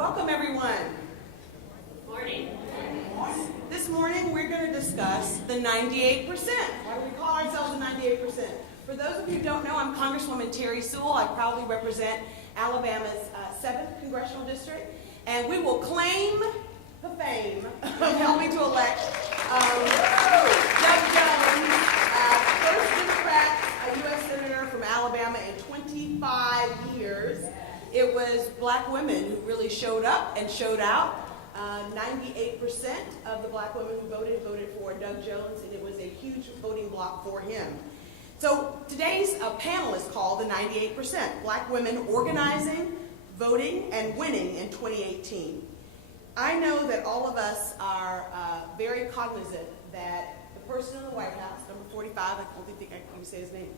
Welcome, everyone. Morning. This morning, we're going to discuss the 98%. Why do we call ourselves the 98%? For those of you who don't know, I'm Congresswoman Terri Sewell. I proudly represent Alabama's 7th Congressional District, and we will claim the fame of helping to elect Doug Jones, first Democrat, a U.S. Senator from Alabama in 25 years. It was black women who really showed up and showed out. 98% of the black women who voted for Doug Jones, and it was a huge voting block for him. So today's panel is called the 98%, Black Women Organizing, Voting, and Winning in 2018. I know that all of us are very cognizant that the person in the White House, number 45, I don't think I can say his name,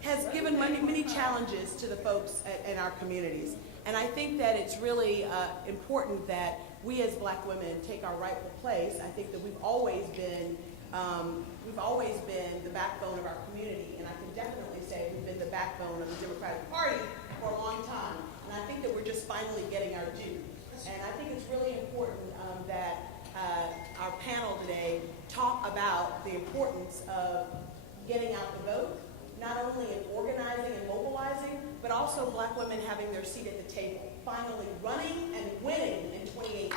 has given many challenges to the folks in our communities. And I think that it's really important that we as black women take our rightful place. I think that we've always been the backbone of our community, and I can definitely say we've been the backbone of the Democratic Party for a long time. And I think that we're just finally getting our due. And I think it's really important that our panel today talk about the importance of getting out the vote, not only in organizing and mobilizing, but also black women having their seat at the table, finally running and winning in 2018. A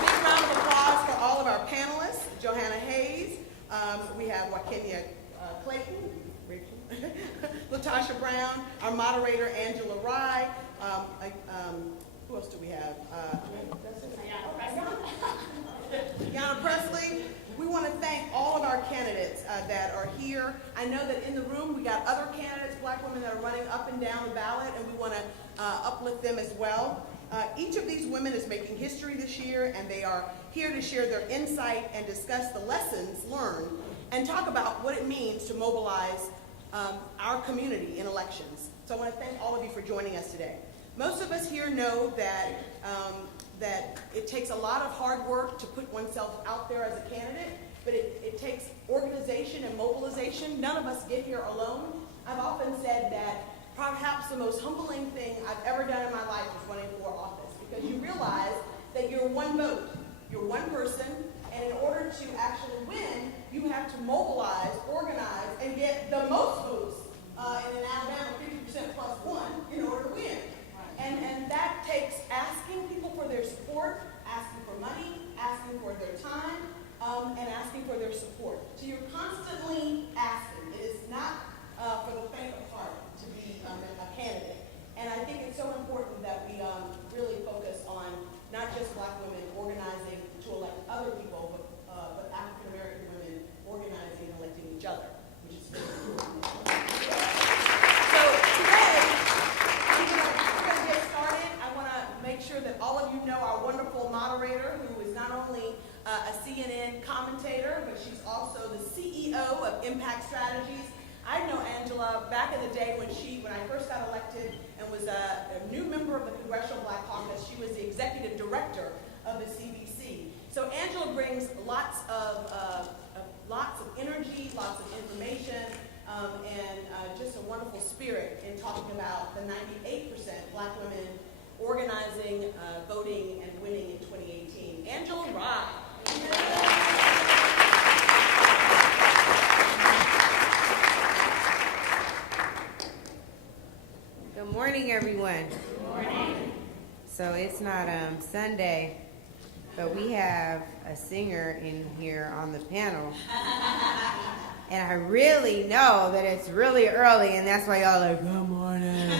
big round of applause for all of our panelists, Johanna Hayes, we have Wakenya Clayton, LaTasha Brown, our moderator Angela Rye, who else do we have? Ayanna Pressley. We want to thank all of our candidates that are here. I know that in the room we got other candidates, black women that are running up and down the ballot, and we want to uplift them as well. Each of these women is making history this year, and they are here to share their insight and discuss the lessons learned and talk about what it means to mobilize our community in elections. So I want to thank all of you for joining us today. Most of us here know that it takes a lot of hard work to put oneself out there as a candidate, but it takes organization and mobilization. None of us get here alone. I've often said that perhaps the most humbling thing I've ever done in my life is running for office, because you realize that you're one vote, you're one person, and in order to actually win, you have to mobilize, organize, and get the most votes in an Alabama 50% plus one in order to win. And that takes asking people for their support, asking for money, asking for their time, and asking for their support. So you're constantly asking. It is not for the faint of heart to be a candidate. And I think it's so important that we really focus on not just black women organizing to elect other people, but African American women organizing and electing each other, which is very important. So today, make sure that all of you know our wonderful moderator, who is not only a CNN commentator, but she's also the CEO of Impact Strategies. I know Angela back in the day when I first got elected and was a new member of the Congressional Black Caucus. She was the executive director of the CBC. So Angela brings lots of energy, lots of information, and just a wonderful spirit in talking about the 98% black women organizing, voting, and winning in 2018. Angela Rye. Good morning, everyone. Good morning. So it's not Sunday, but we have a singer in here on the panel. And I really know that it's really early, and that's why y'all are like, good morning.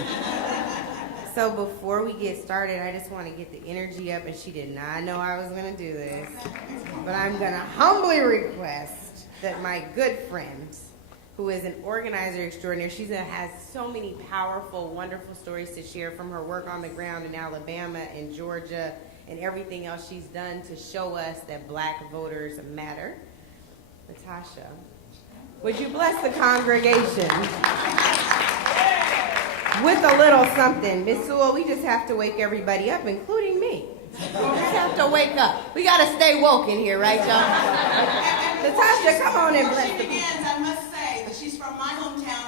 So before we get started, I just want to get the energy up, and she did not know I was going to do this. But I'm going to humbly request that my good friend, who is an organizer extraordinaire, she has so many powerful, wonderful stories to share from her work on the ground in Alabama and Georgia and everything else she's done to show us that black voters matter. Natasha, would you bless the congregation with a little something? Miss Sewell, we just have to wake everybody up, including me. We just have to wake up. We got to stay woke in here, right, y'all? Natasha, come on and bless Before she the people. begins, I must say that she's from my hometown.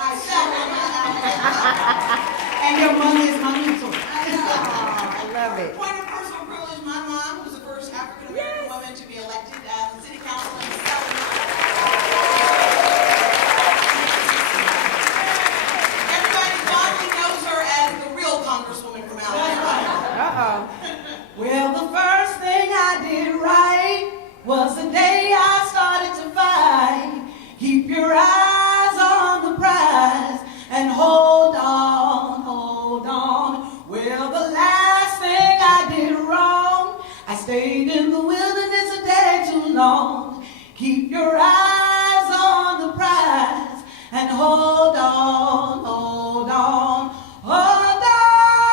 and hold on, hold on. Well, the last thing I did wrong, I stayed in the wilderness a day too long. Keep your eyes on the prize and hold on, hold on, hold on,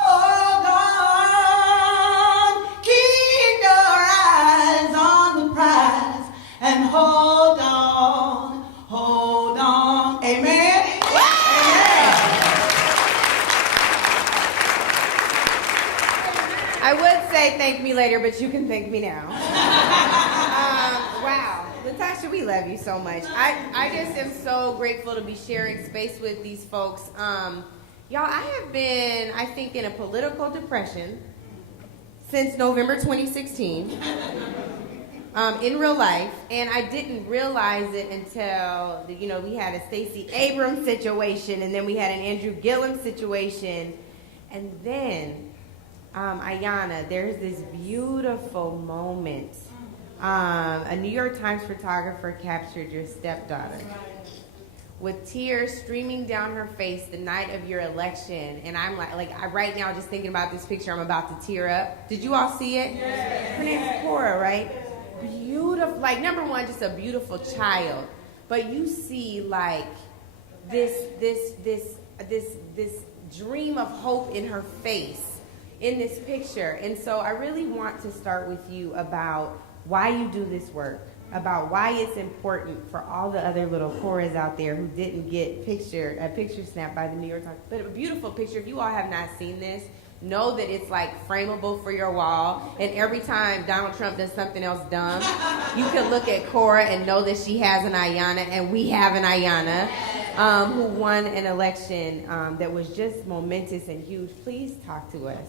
hold on. Keep your eyes on the prize and hold on, hold on. Amen. I would say thank me later, but you can thank me now. Wow. Latasha, we love you so much. I just am so grateful to be sharing space with these folks. Y'all, I have been, I think, in a political depression since November 2016 in real life, and I didn't realize it until, we had a Stacey Abrams situation, and then we had an Andrew Gillum situation, and then Ayanna, there's this beautiful moment. A New York Times photographer captured your stepdaughter with tears streaming down her face the night of your election. And I'm right now just thinking about this picture, I'm about to tear up. Did you all see it? Yes. Her name's Cora, right? Beautiful, number one, just a beautiful child. But you see this dream of hope in her face in this picture. And so I really want to start with you about why you do this work, about why it's important for all the other little Coras out there who didn't get a picture snapped by the New York Times. But a beautiful picture. If you all have not seen this, know that it's frameable for your wall. And every time Donald Trump does something else dumb, you can look at Cora and know that she has an Ayanna, and we have an Ayanna who won an election that was just momentous and huge. Please talk to us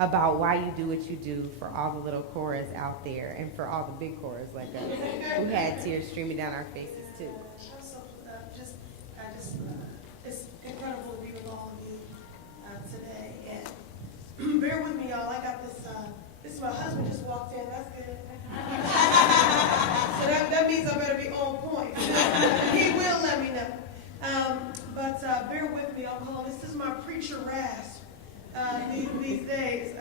about why you do what you do for all the little Coras out there and for all the big Coras like us who had tears streaming down our faces too. It's incredible to be with all of you today. And bear with me, y'all. I got this my husband just walked in. That's good. So that means I better be on point. He will let me know. But bear with me. I'll call this is my preacher rasp. These days.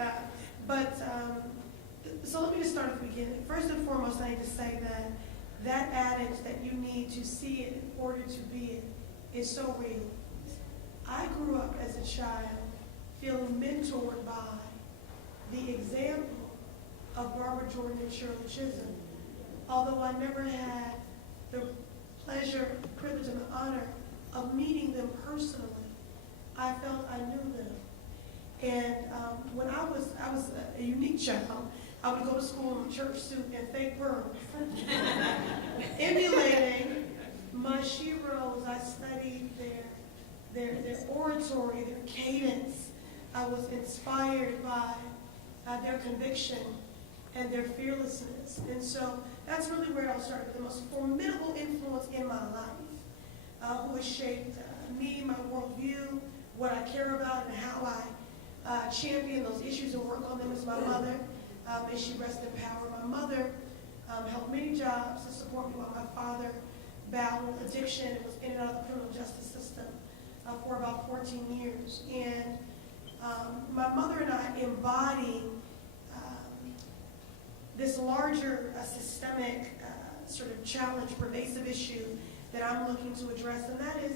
So let me just start at the beginning. First and foremost, I need to say that adage that you need to see it in order to be it is so real. I grew up as a child feeling mentored by the example of Barbara Jordan and Shirley Chisholm. Although I never had the pleasure, privilege, and the honor of meeting them personally, I felt I knew them. And when I was a unique child, I would go to school in a church suit and fake pearls. Emulating my sheroes, I studied their oratory, their cadence. I was inspired by their conviction and their fearlessness. And so that's really where I started. The most formidable influence in my life, who has shaped me, my worldview, what I care about, and how I champion those issues and work on them is my mother. May she rest in power. My mother held many jobs to support me while my father battled addiction and was in and out of the criminal justice system for about 14 years. And my mother and I embody this larger systemic sort of challenge, pervasive issue that I'm looking to address, and that is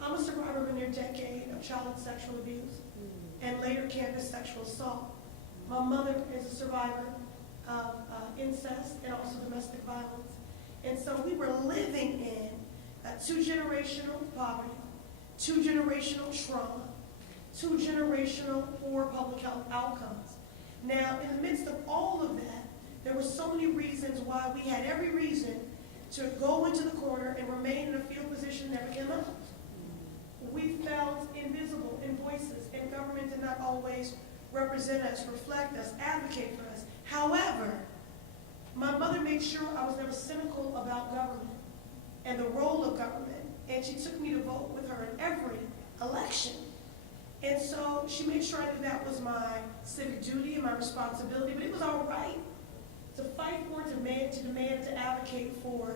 I'm a survivor of a near decade of childhood sexual abuse and later campus sexual assault. My mother is a survivor of incest and also domestic violence. And so we were living in two-generational poverty, two-generational trauma, two-generational poor public health outcomes. Now, in the midst of all of that, there were so many reasons why we had every reason to go into the corner and remain in a field position never came up. We felt invisible in voices, and government did not always represent us, reflect us, advocate for us. However, my mother made sure I was never cynical about government and the role of government, and she took me to vote with her in every election. And so she made sure I knew that was my civic duty and my responsibility, but it was all right to fight for, to demand, to advocate for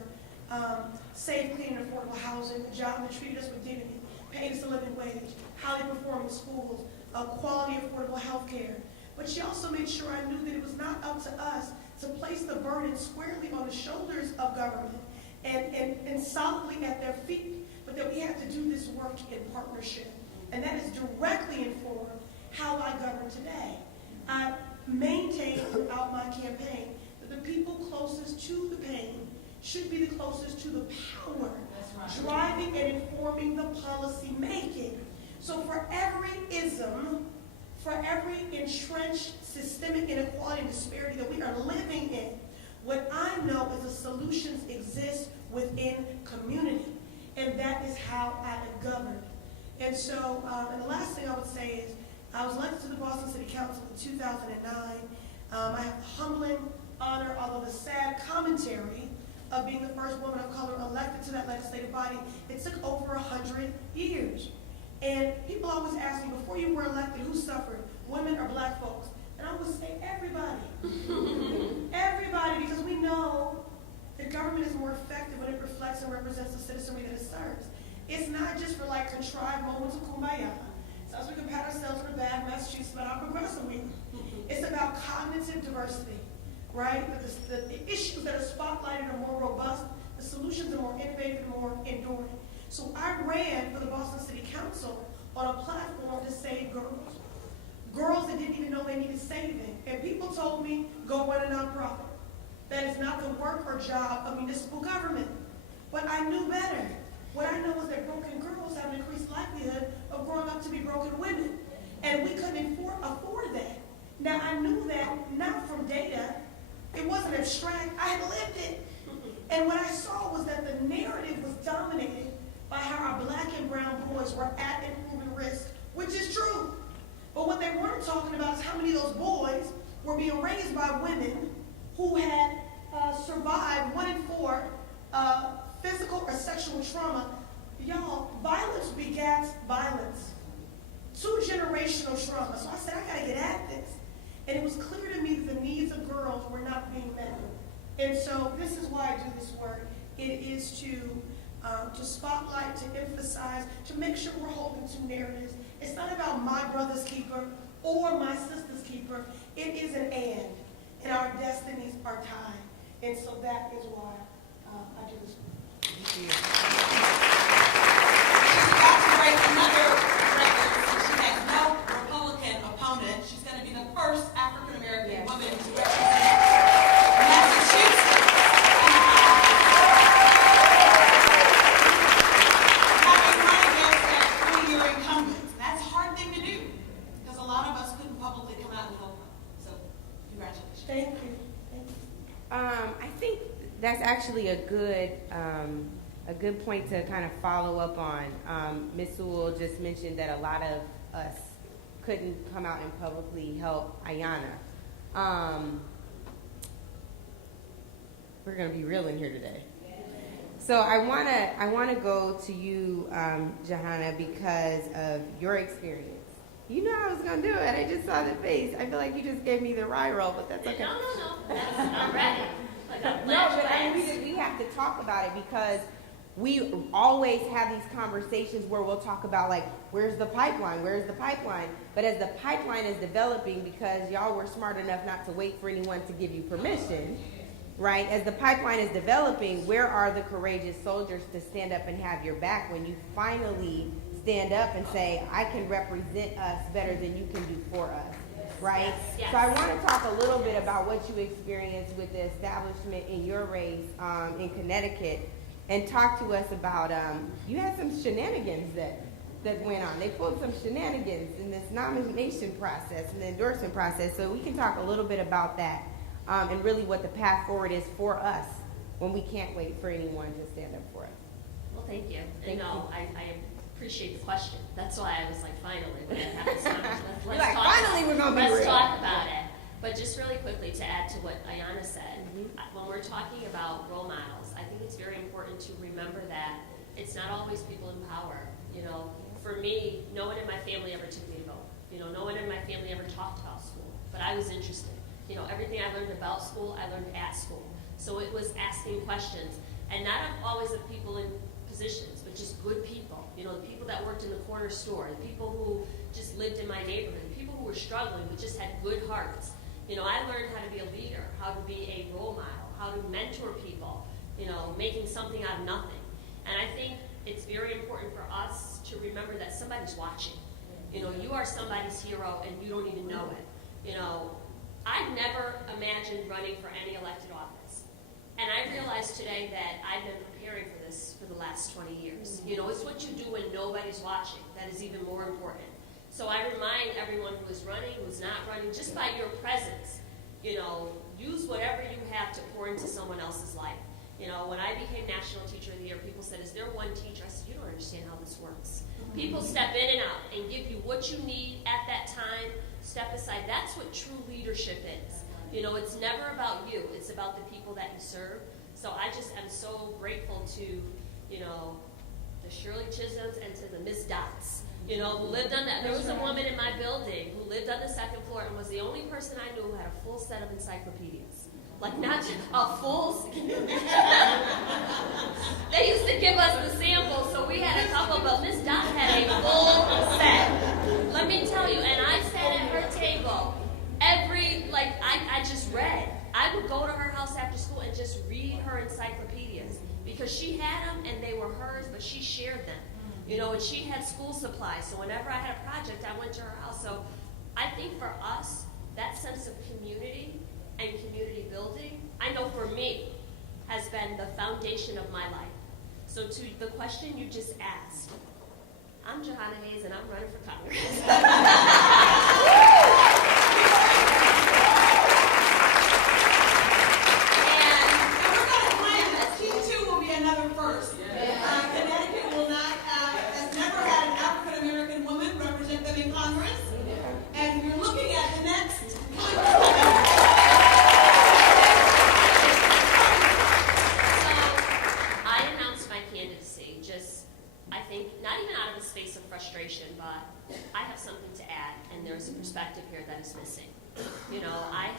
safe, clean, and affordable housing, a job that treated us with dignity, paid us a living wage, highly performing schools, quality, affordable health care. But she also made sure I knew that it was not up to us to place the burden squarely on the shoulders of government and solidly at their feet, but that we have to do this work in partnership. And that has directly informed how I govern today. I maintained throughout my campaign that the people closest to the pain should be the closest to the power, driving and informing the policy making. So for every ism, for every entrenched systemic inequality and disparity that we are living in, what I know is the solutions exist within community. And that is how I am governed. And so, and the last thing I would say is, I was elected to the Boston City Council in 2009. I have the humbling honor, although the sad commentary, of being the first woman of color elected to that legislative body. It took over 100 years. And people always ask me, before you were elected, who suffered, women or black folks? And I would say everybody. Everybody, because we know that government is more effective when it reflects and represents the citizenry that it serves. It's not just for like contrived moments of kumbaya. So as we can pat ourselves on the back, Massachusetts, but how progressive we are. It's about cognitive diversity, right? The issues that are spotlighted are more robust, the solutions are more innovative and more enduring. So I ran for the Boston City Council on a platform to save girls. Girls that didn't even know they needed saving. And people told me, go run a nonprofit. That is not the work or job of municipal government. But I knew better. What I know is that broken girls have an increased likelihood of growing up to be broken women. And we couldn't afford that. Now, I knew that not from data. It wasn't abstract. I had lived it. And what I saw was that the narrative was dominated by how our black and brown boys were at improving risk, which is true. But what they weren't talking about is how many of those boys were being raised by women who had survived 1 in 4 physical or sexual trauma. Y'all, violence begets violence. 2-generational trauma. So I said, I gotta get at this. And it was clear to me that the needs of girls were not being met. And so this is why I do this work. It is to spotlight, to emphasize, to make sure we're holding two narratives. It's not about my brother's keeper or my sister's keeper. It is an and our destinies are tied. And so that is why I do this work. Thank you. She's about to break another record. She has no Republican opponent. She's going to be the first African-American woman to represent Massachusetts. Having run against that 3-year incumbent. That's a hard thing to do because a lot of us couldn't publicly come out and help her. So, congratulations. Thank you. Thank you. I think that's actually a good point to kind of follow up on. Ms. Sewell just mentioned that a lot of us couldn't come out and publicly help Ayanna. We're going to be real in here today. So I wanna go to you, Johanna, because of your experience. You know I was gonna do it. I just saw the face. I feel like you just gave me the rye roll, but that's okay. No. I'm ready. No, but I mean, we have to talk about it because we always have these conversations where we'll talk about like, where's the pipeline? Where's the pipeline? But as the pipeline is developing, because y'all were smart enough not to wait for anyone to give you permission, right? As the pipeline is developing, where are the courageous soldiers to stand up and have your back when you finally stand up and say, I can represent us better than you can do for us, right? Yes. So I want to talk a little bit about what you experienced with the establishment in your race in Connecticut, and talk to us about, you had some shenanigans that went on. They pulled some shenanigans in this nomination process and the endorsement process, so we can talk a little bit about that and really what the path forward is for us when we can't wait for anyone to stand up for us. Well, thank you. Thank you. I appreciate the question. That's why I was like, finally, we're going to have this conversation. You're like, finally, we're going to be real. Let's talk about it. But just really quickly to add to what Ayanna said, when we're talking about role models, I think it's very important to remember that it's not always people in power. You know, for me, no one in my family ever took me to vote. You know, no one in my family ever talked about school, but I was interested. You know, everything I learned about school, I learned at school. So it was asking questions. And not always of people in positions, but just good people. You know, the people that worked in the corner store, the people who just lived in my neighborhood, the people who were struggling but just had good hearts. You know, I learned how to be a leader, how to be a role model, how to mentor people, you know, making something out of nothing. And I think it's very important for us to remember that somebody's watching. You know, you are somebody's hero and you don't even know it. You know, I've never imagined running for any elected office. And I realize today that I've been preparing for this for the last 20 years. You know, it's what you do when nobody's watching that is even more important. So I remind everyone who is running, who's not running, just by your presence, you know, use whatever you have to pour into someone else's life. You know, when I became National Teacher of the Year, people said, is there one teacher? I said, you don't understand how this works. People step in and out and give you what you need at that time, step aside. That's what true leadership is. You know, it's never about you. It's about the people that you serve. So I just am so grateful to, you know, the Shirley Chisholms and to the Miss Dots, you know, who lived on that. There was a woman in my building who lived on the second floor and was the only person I knew who had a full set of encyclopedias. Like, not just a full, they used to give us the samples, so we had a couple, but Miss Dot had a full set. Let me tell you, and I sat at her table I just read. I would go to her house after school and just read her encyclopedias because she had them and they were hers, but she shared them. You know, and she had school supplies, so whenever I had a project, I went to her house. So I think for us, that sense of community and community building, I know for me, has been the foundation of my life. So to the question you just asked, I'm Johanna Hayes and I'm running for Congress. But I have something to add, and there's a perspective here that is missing. You know, I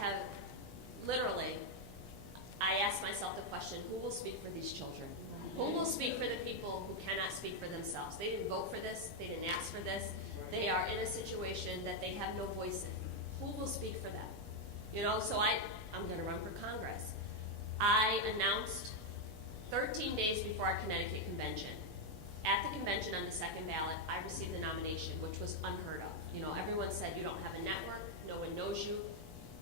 ask myself the question, who will speak for these children? Who will speak for the people who cannot speak for themselves? They didn't vote for this. They didn't ask for this. They are in a situation that they have no voice in. Who will speak for them? You know, so I'm going to run for Congress. I announced 13 days before our Connecticut convention. At the convention on the second ballot, I received the nomination, which was unheard of. You know, everyone said you don't have a network, no one knows you.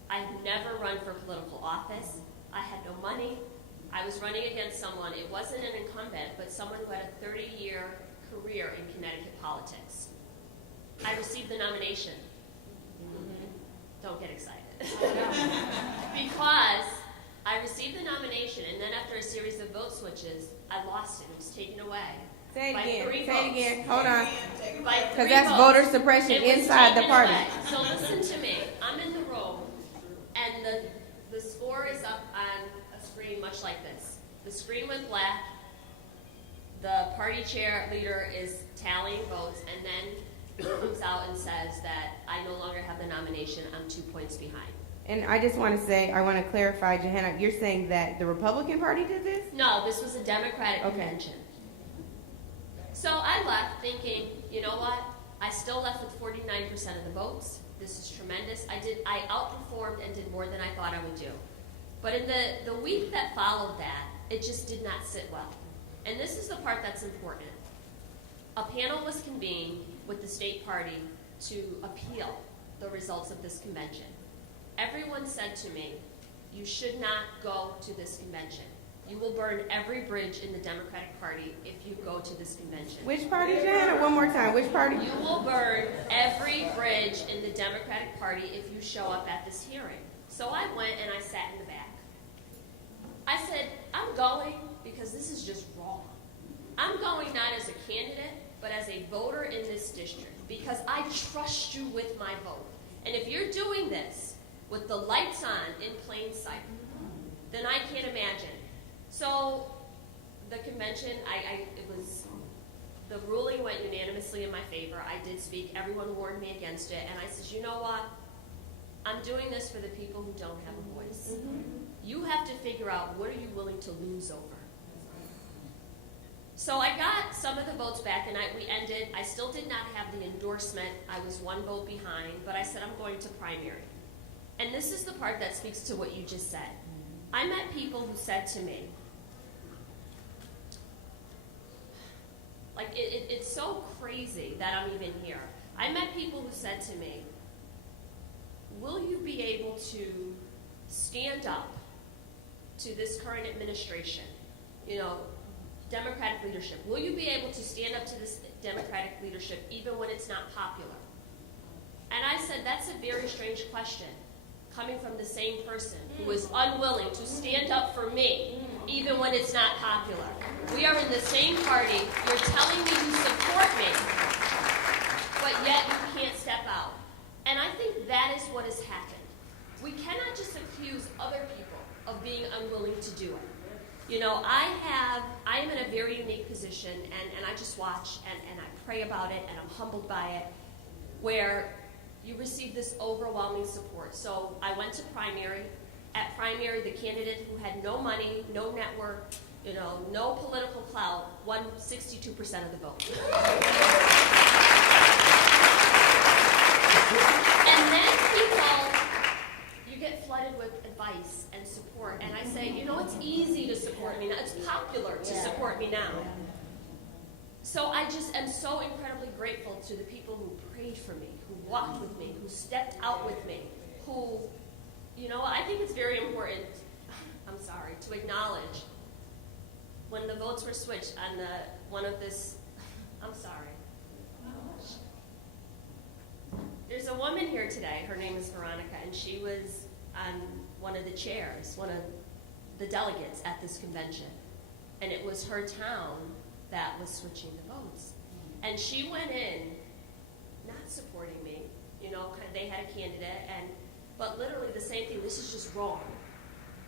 I've never run for political office. I had no money. I was running against someone, it wasn't an incumbent, but someone who had a 30-year career in Connecticut politics. I received the nomination. Don't get excited. Because I received the nomination, and then after a series of vote switches, I lost it. It was taken away. Say it again. Say it again. Hold on. Because that's voter suppression inside the party. Away. So listen to me. I'm in the room, and the score is up on a screen much like this. The screen went black. The party chair leader is tallying votes, and then comes out and says that I no longer have the nomination. I'm 2 points behind. And I just want to say, I want to clarify, Johanna, you're saying that the Republican Party did this? No, this was a Democratic convention. So I left thinking, you know what? I still left with 49% of the votes. This is tremendous. I outperformed and did more than I thought I would do. But in the week that followed that, it just did not sit well. And this is the part that's important. A panel was convened with the state party to appeal the results of this convention. Everyone said to me, you should not go to this convention. You will burn every bridge in the Democratic Party if you go to this convention. Which party, Johanna? One more time. Which party? You will burn every bridge in the Democratic Party if you show up at this hearing. So I went and I sat in the back. I said, I'm going because this is just wrong. I'm going not as a candidate, but as a voter in this district because I trust you with my vote. And if you're doing this with the lights on in plain sight, then I can't imagine. So the convention, the ruling went unanimously in my favor. I did speak. Everyone warned me against it. And I said, you know what? I'm doing this for the people who don't have a voice. You have to figure out what are you willing to lose over. So I got some of the votes back, and I still did not have the endorsement. I was one vote behind, but I said I'm going to primary. And this is the part that speaks to what you just said. I met people who said to me, like, it's so crazy that I'm even here. I met people who said to me, will you be able to stand up to this current administration, Democratic leadership? Will you be able to stand up to this Democratic leadership even when it's not popular? And I said, that's a very strange question, coming from the same person who is unwilling to stand up for me even when it's not popular. We are in the same party. You're telling me you support me, but yet you can't step out. And I think that is what has happened. We cannot just accuse other people of being unwilling to do it. I am in a very unique position, and I just watch and I pray about it, and I'm humbled by it, where you receive this overwhelming support. So I went to primary. At primary, the candidate who had no money, no network, no political clout, won 62% of the vote. And then you get flooded with advice and support. And I say, it's easy to support me now. It's popular to support me now. So I just am so incredibly grateful to the people who prayed for me, who walked with me, who stepped out with me, who, I think it's very important, to acknowledge when the votes were switched on There's a woman here today, her name is Veronica, and she was on one of the chairs, one of the delegates at this convention. And it was her town that was switching the votes. And she went in not supporting me, they had a candidate, but literally the same thing, this is just wrong.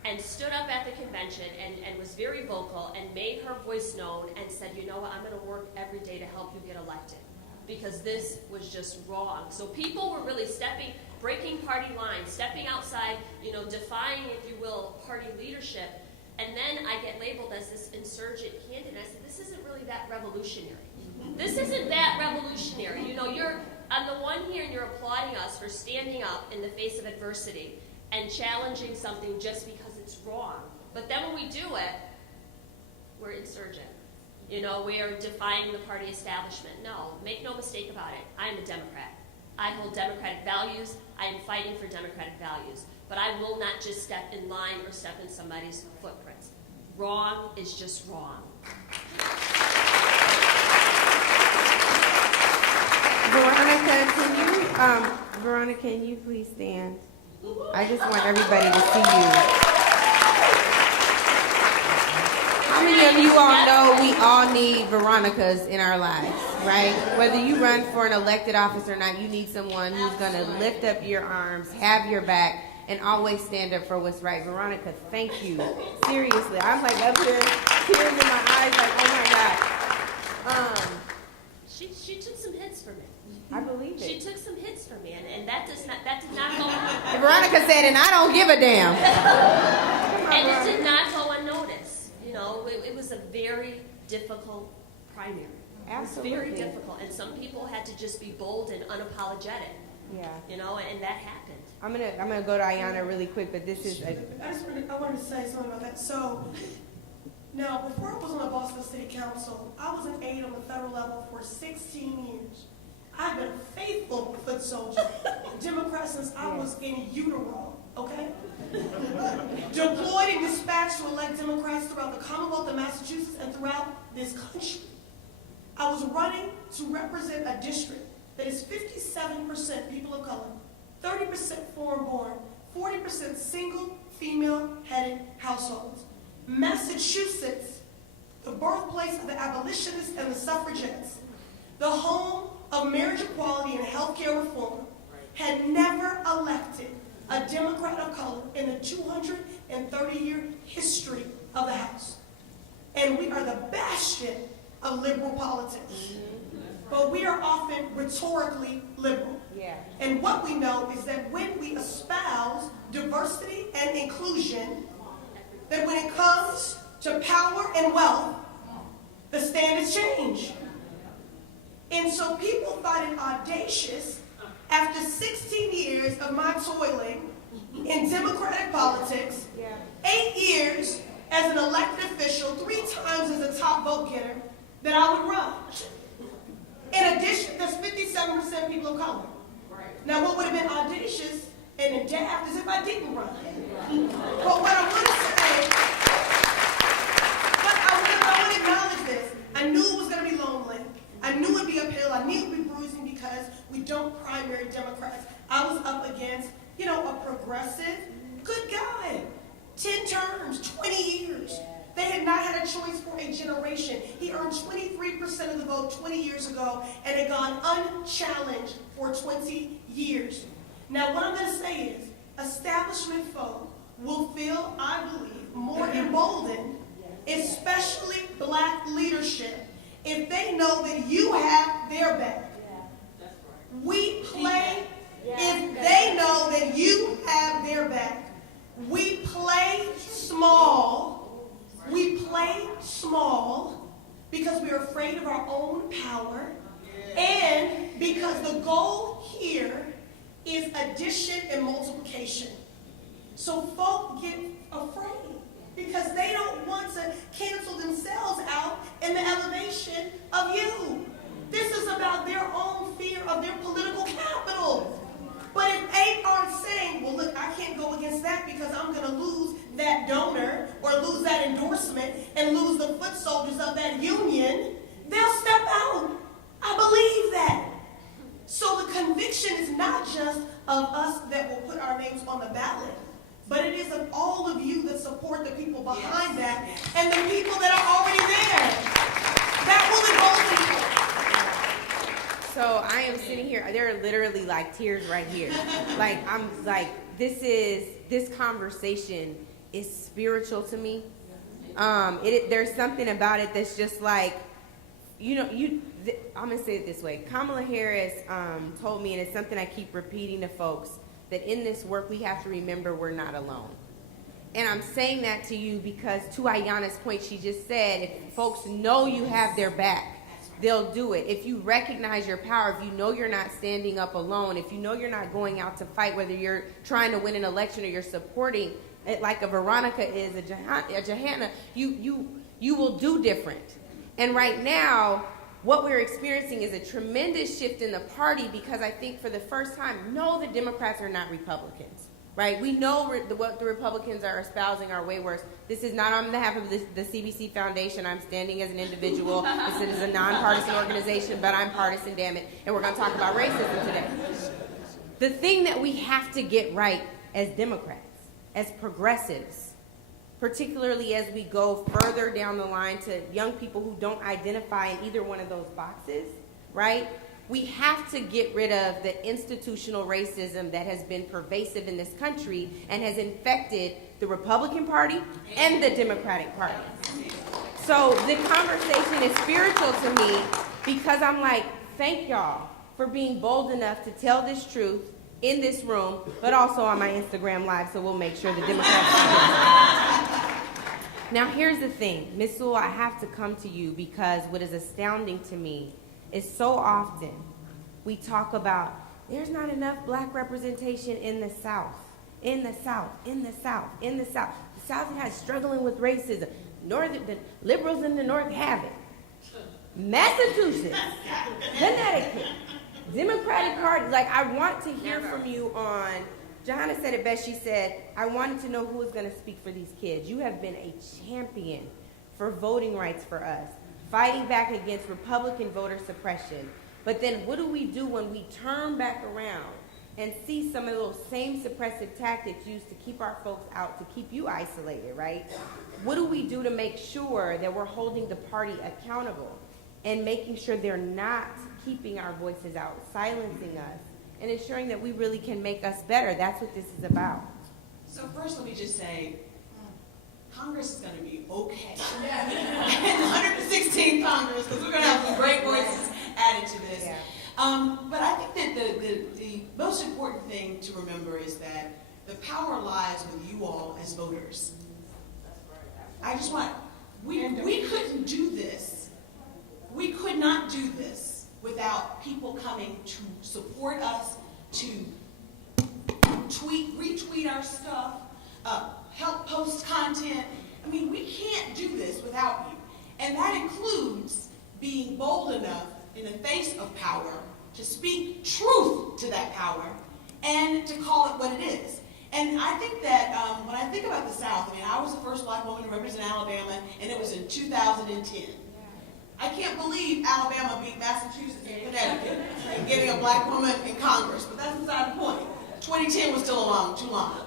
And stood up at the convention and was very vocal and made her voice known and said, I'm going to work every day to help you get elected, because this was just wrong. So people were really breaking party lines, stepping outside, defying, if you will, party leadership. And then I get labeled as this insurgent candidate. I said, this isn't really that revolutionary. This isn't that revolutionary. You're on the one hand, you're applauding us for standing up in the face of adversity and challenging something just because it's wrong. But then when we do it, we're insurgent. We are defying the party establishment. No, make no mistake about it. I am a Democrat. I hold democratic values. I am fighting for democratic values. But I will not just step in line or step in somebody's footprints. Wrong is just wrong. Veronica, can you please stand? I just want everybody to see you. How many of you all know we all need Veronicas in our lives, right? Whether you run for an elected office or not, you need someone who's going to lift up your arms, have your back, and always stand up for what's right. Veronica, thank you. Seriously, I'm like up here, tears in my eyes, like, oh my God. She took some hits for me. I believe it. She took some hits for me, and that did not go unnoticed. Veronica said, and I don't give a damn. And it did not go unnoticed. It was a very difficult primary. Absolutely. It was very difficult, and some people had to just be bold and unapologetic. Yeah. And that happened. I'm gonna go to Ayanna really quick, but this is I wanted to say something about that. So, now, before I was on the Boston City Council, I was an aide on the federal level for 16 years. I've been a faithful foot soldier, Democrat since I was in utero, okay? Deployed and dispatched to elect Democrats throughout the Commonwealth of Massachusetts and throughout this country. I was running to represent a district that is 57% people of color, 30% foreign-born, 40% single, female-headed households. Massachusetts, the birthplace of the abolitionists and the suffragettes, the home of marriage equality and healthcare reform, had never elected a Democrat of color in the 230-year history of the House. And we are the bastion of liberal politics. But we are often rhetorically liberal. Yeah. And what we know is that when we espouse diversity and inclusion, that when it comes to power and wealth, The standards change. And so people find it audacious after 16 years of my toiling in Democratic politics, 8 years as an elected official, 3 times as a top vote getter, that I would run. In addition, there's 57% people of color. Now, what would have been audacious and daft is if I didn't run. But what I want to say, but I want to acknowledge this. I knew it was going to be lonely. I knew it would be uphill. I knew it would be bruising because we don't primary Democrats. I was up against, a progressive, good guy. 10 terms, 20 years. They had not had a choice for a generation. He earned 23% of the vote 20 years ago and had gone unchallenged for 20 years. Now, what I'm going to say is, establishment folk will feel, I believe, more emboldened, especially black leadership, if they know that you have their back. We play, if they know that you have their back. We play small. We play small because we're afraid of our own power and because the goal here is addition and multiplication. So folk get afraid because they don't want to cancel themselves out in the elevation of you. This is about their own fear of their political capital. But if 8 aren't saying, well, look, I can't go against that because I'm going to lose that donor or lose that endorsement and lose the foot soldiers of that union, they'll step out. I believe that. So the conviction is not just of us that will put our names on the ballot, but it is of all of you that support the people behind that and the people that are already there. That will embolden you. So I am sitting here, there are literally like tears right here. I'm like, this conversation is spiritual to me. There's something about it that's just like, I'm gonna say it this way. Kamala Harris told me, and it's something I keep repeating to folks, that in this work we have to remember we're not alone. And I'm saying that to you because to Ayanna's point, she just said, if folks know you have their back, they'll do it. If you recognize your power, if you know you're not standing up alone, if you know you're not going out to fight, whether you're trying to win an election or you're supporting it like a Veronica is, a Johanna, you will do different. And right now, what we're experiencing is a tremendous shift in the party because I think for the first time, no, the Democrats are not Republicans. Right? We know what the Republicans are espousing our wayward. This is not on behalf of the CBC Foundation. I'm standing as an individual. This is a nonpartisan organization, but I'm partisan, damn it. And we're going to talk about racism today. The thing that we have to get right as Democrats, as progressives, particularly as we go further down the line to young people who don't identify in either one of those boxes, right? We have to get rid of the institutional racism that has been pervasive in this country and has infected the Republican Party and the Democratic Party. So the conversation is spiritual to me because I'm like, thank y'all for being bold enough to tell this truth in this room, but also on my Instagram Live, so we'll make sure the Democrats see it. Now here's the thing, Ms. Sewell, I have to come to you because what is astounding to me is so often we talk about there's not enough black representation in the South, in the South, in the South, in the South. The South has struggling with racism. The liberals in the North have it. Massachusetts, Connecticut, Democratic Party. Like, I want to hear from you on, Johanna said it best, she said, I wanted to know who is going to speak for these kids. You have been a champion for voting rights for us, fighting back against Republican voter suppression. But then what do we do when we turn back around and see some of those same suppressive tactics used to keep our folks out, to keep you isolated, right? What do we do to make sure that we're holding the party accountable and making sure they're not keeping our voices out, silencing us, and ensuring that we really can make us better? That's what this is about. So first, let me just say, Congress is going to be okay. In the 116th Congress, because we're going to have some great voices added to this. Yeah. But I think that the most important thing to remember is that the power lies with you all as voters. I just want, we couldn't do this we could not do this without people coming to support us, to retweet our stuff, help post content. I mean, we can't do this without you. And that includes being bold enough in the face of power to speak truth to that power and to call it what it is. And I think that when I think about the South, I mean, I was the first black woman to represent Alabama, and it was in 2010. I can't believe Alabama beat Massachusetts and Connecticut in getting a black woman in Congress, but that's beside the point. 2010 was still too long.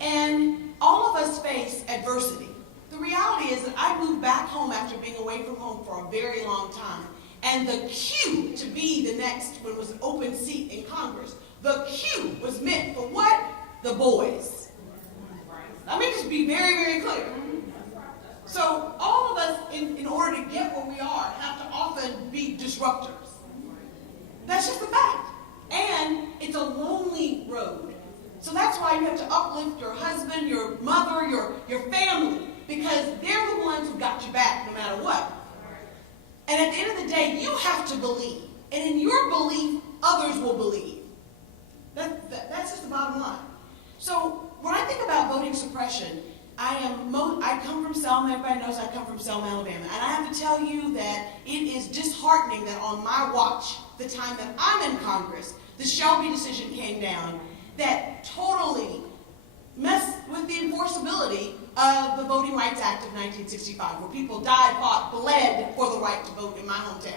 And all of us face adversity. The reality is that I moved back home after being away from home for a very long time. And the queue to be the next, when it was an open seat in Congress, the queue was meant for what? The boys. Let me just be very, very clear. So all of us, in order to get where we are, have to often be disruptors. That's just a fact. And it's a lonely road. So that's why you have to uplift your husband, your mother, your family, because they're the ones who got you back no matter what. And at the end of the day, you have to believe. And in your belief, others will believe. That's just the bottom line. So when I think about voting suppression, I come from Selma. Everybody knows I come from Selma, Alabama. And I have to tell you that it is disheartening that on my watch, the time that I'm in Congress, the Shelby decision came down that totally messed with the enforceability of the Voting Rights Act of 1965, where people died, fought, bled for the right to vote in my hometown.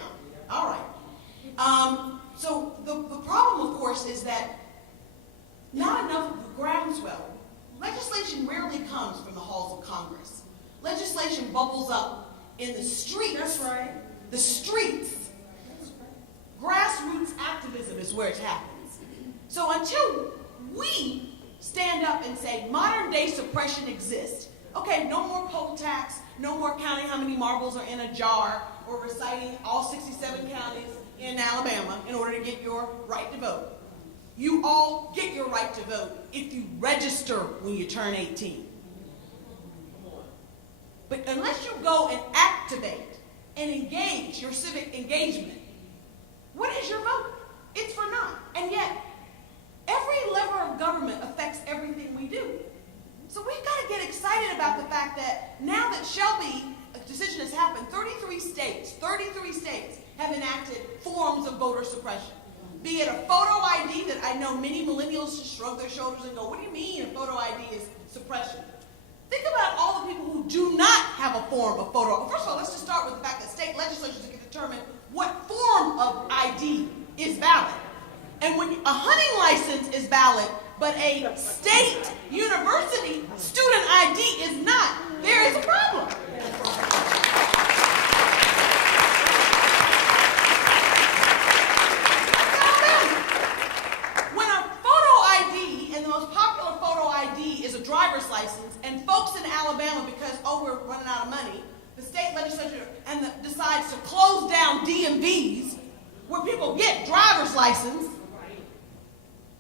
All right. So the problem, of course, is that not enough of the groundswell. Legislation rarely comes from the halls of Congress. Legislation bubbles up in the streets. That's right. The streets. Grassroots activism is where it happens. So until we stand up and say modern day suppression exists, okay, no more poll tax, no more counting how many marbles are in a jar, or reciting all 67 counties in Alabama in order to get your right to vote. You all get your right to vote if you register when you turn 18. But unless you go and activate and engage your civic engagement, what is your vote? It's for naught. And yet, every lever of government affects everything we do. So we've got to get excited about the fact that now that Shelby decision has happened, 33 states have enacted forms of voter suppression. Be it a photo ID that I know many millennials just shrug their shoulders and go, what do you mean a photo ID is suppression? Think about all the people who do not have a form of photo. First of all, let's just start with the fact that state legislatures can determine what form of ID is valid. And when a hunting license is valid, but a state university student ID is not, there is a problem. When a photo ID, and the most popular photo ID is a driver's license, and folks in Alabama, because, we're running out of money, the state legislature decides to close down DMVs where people get driver's license.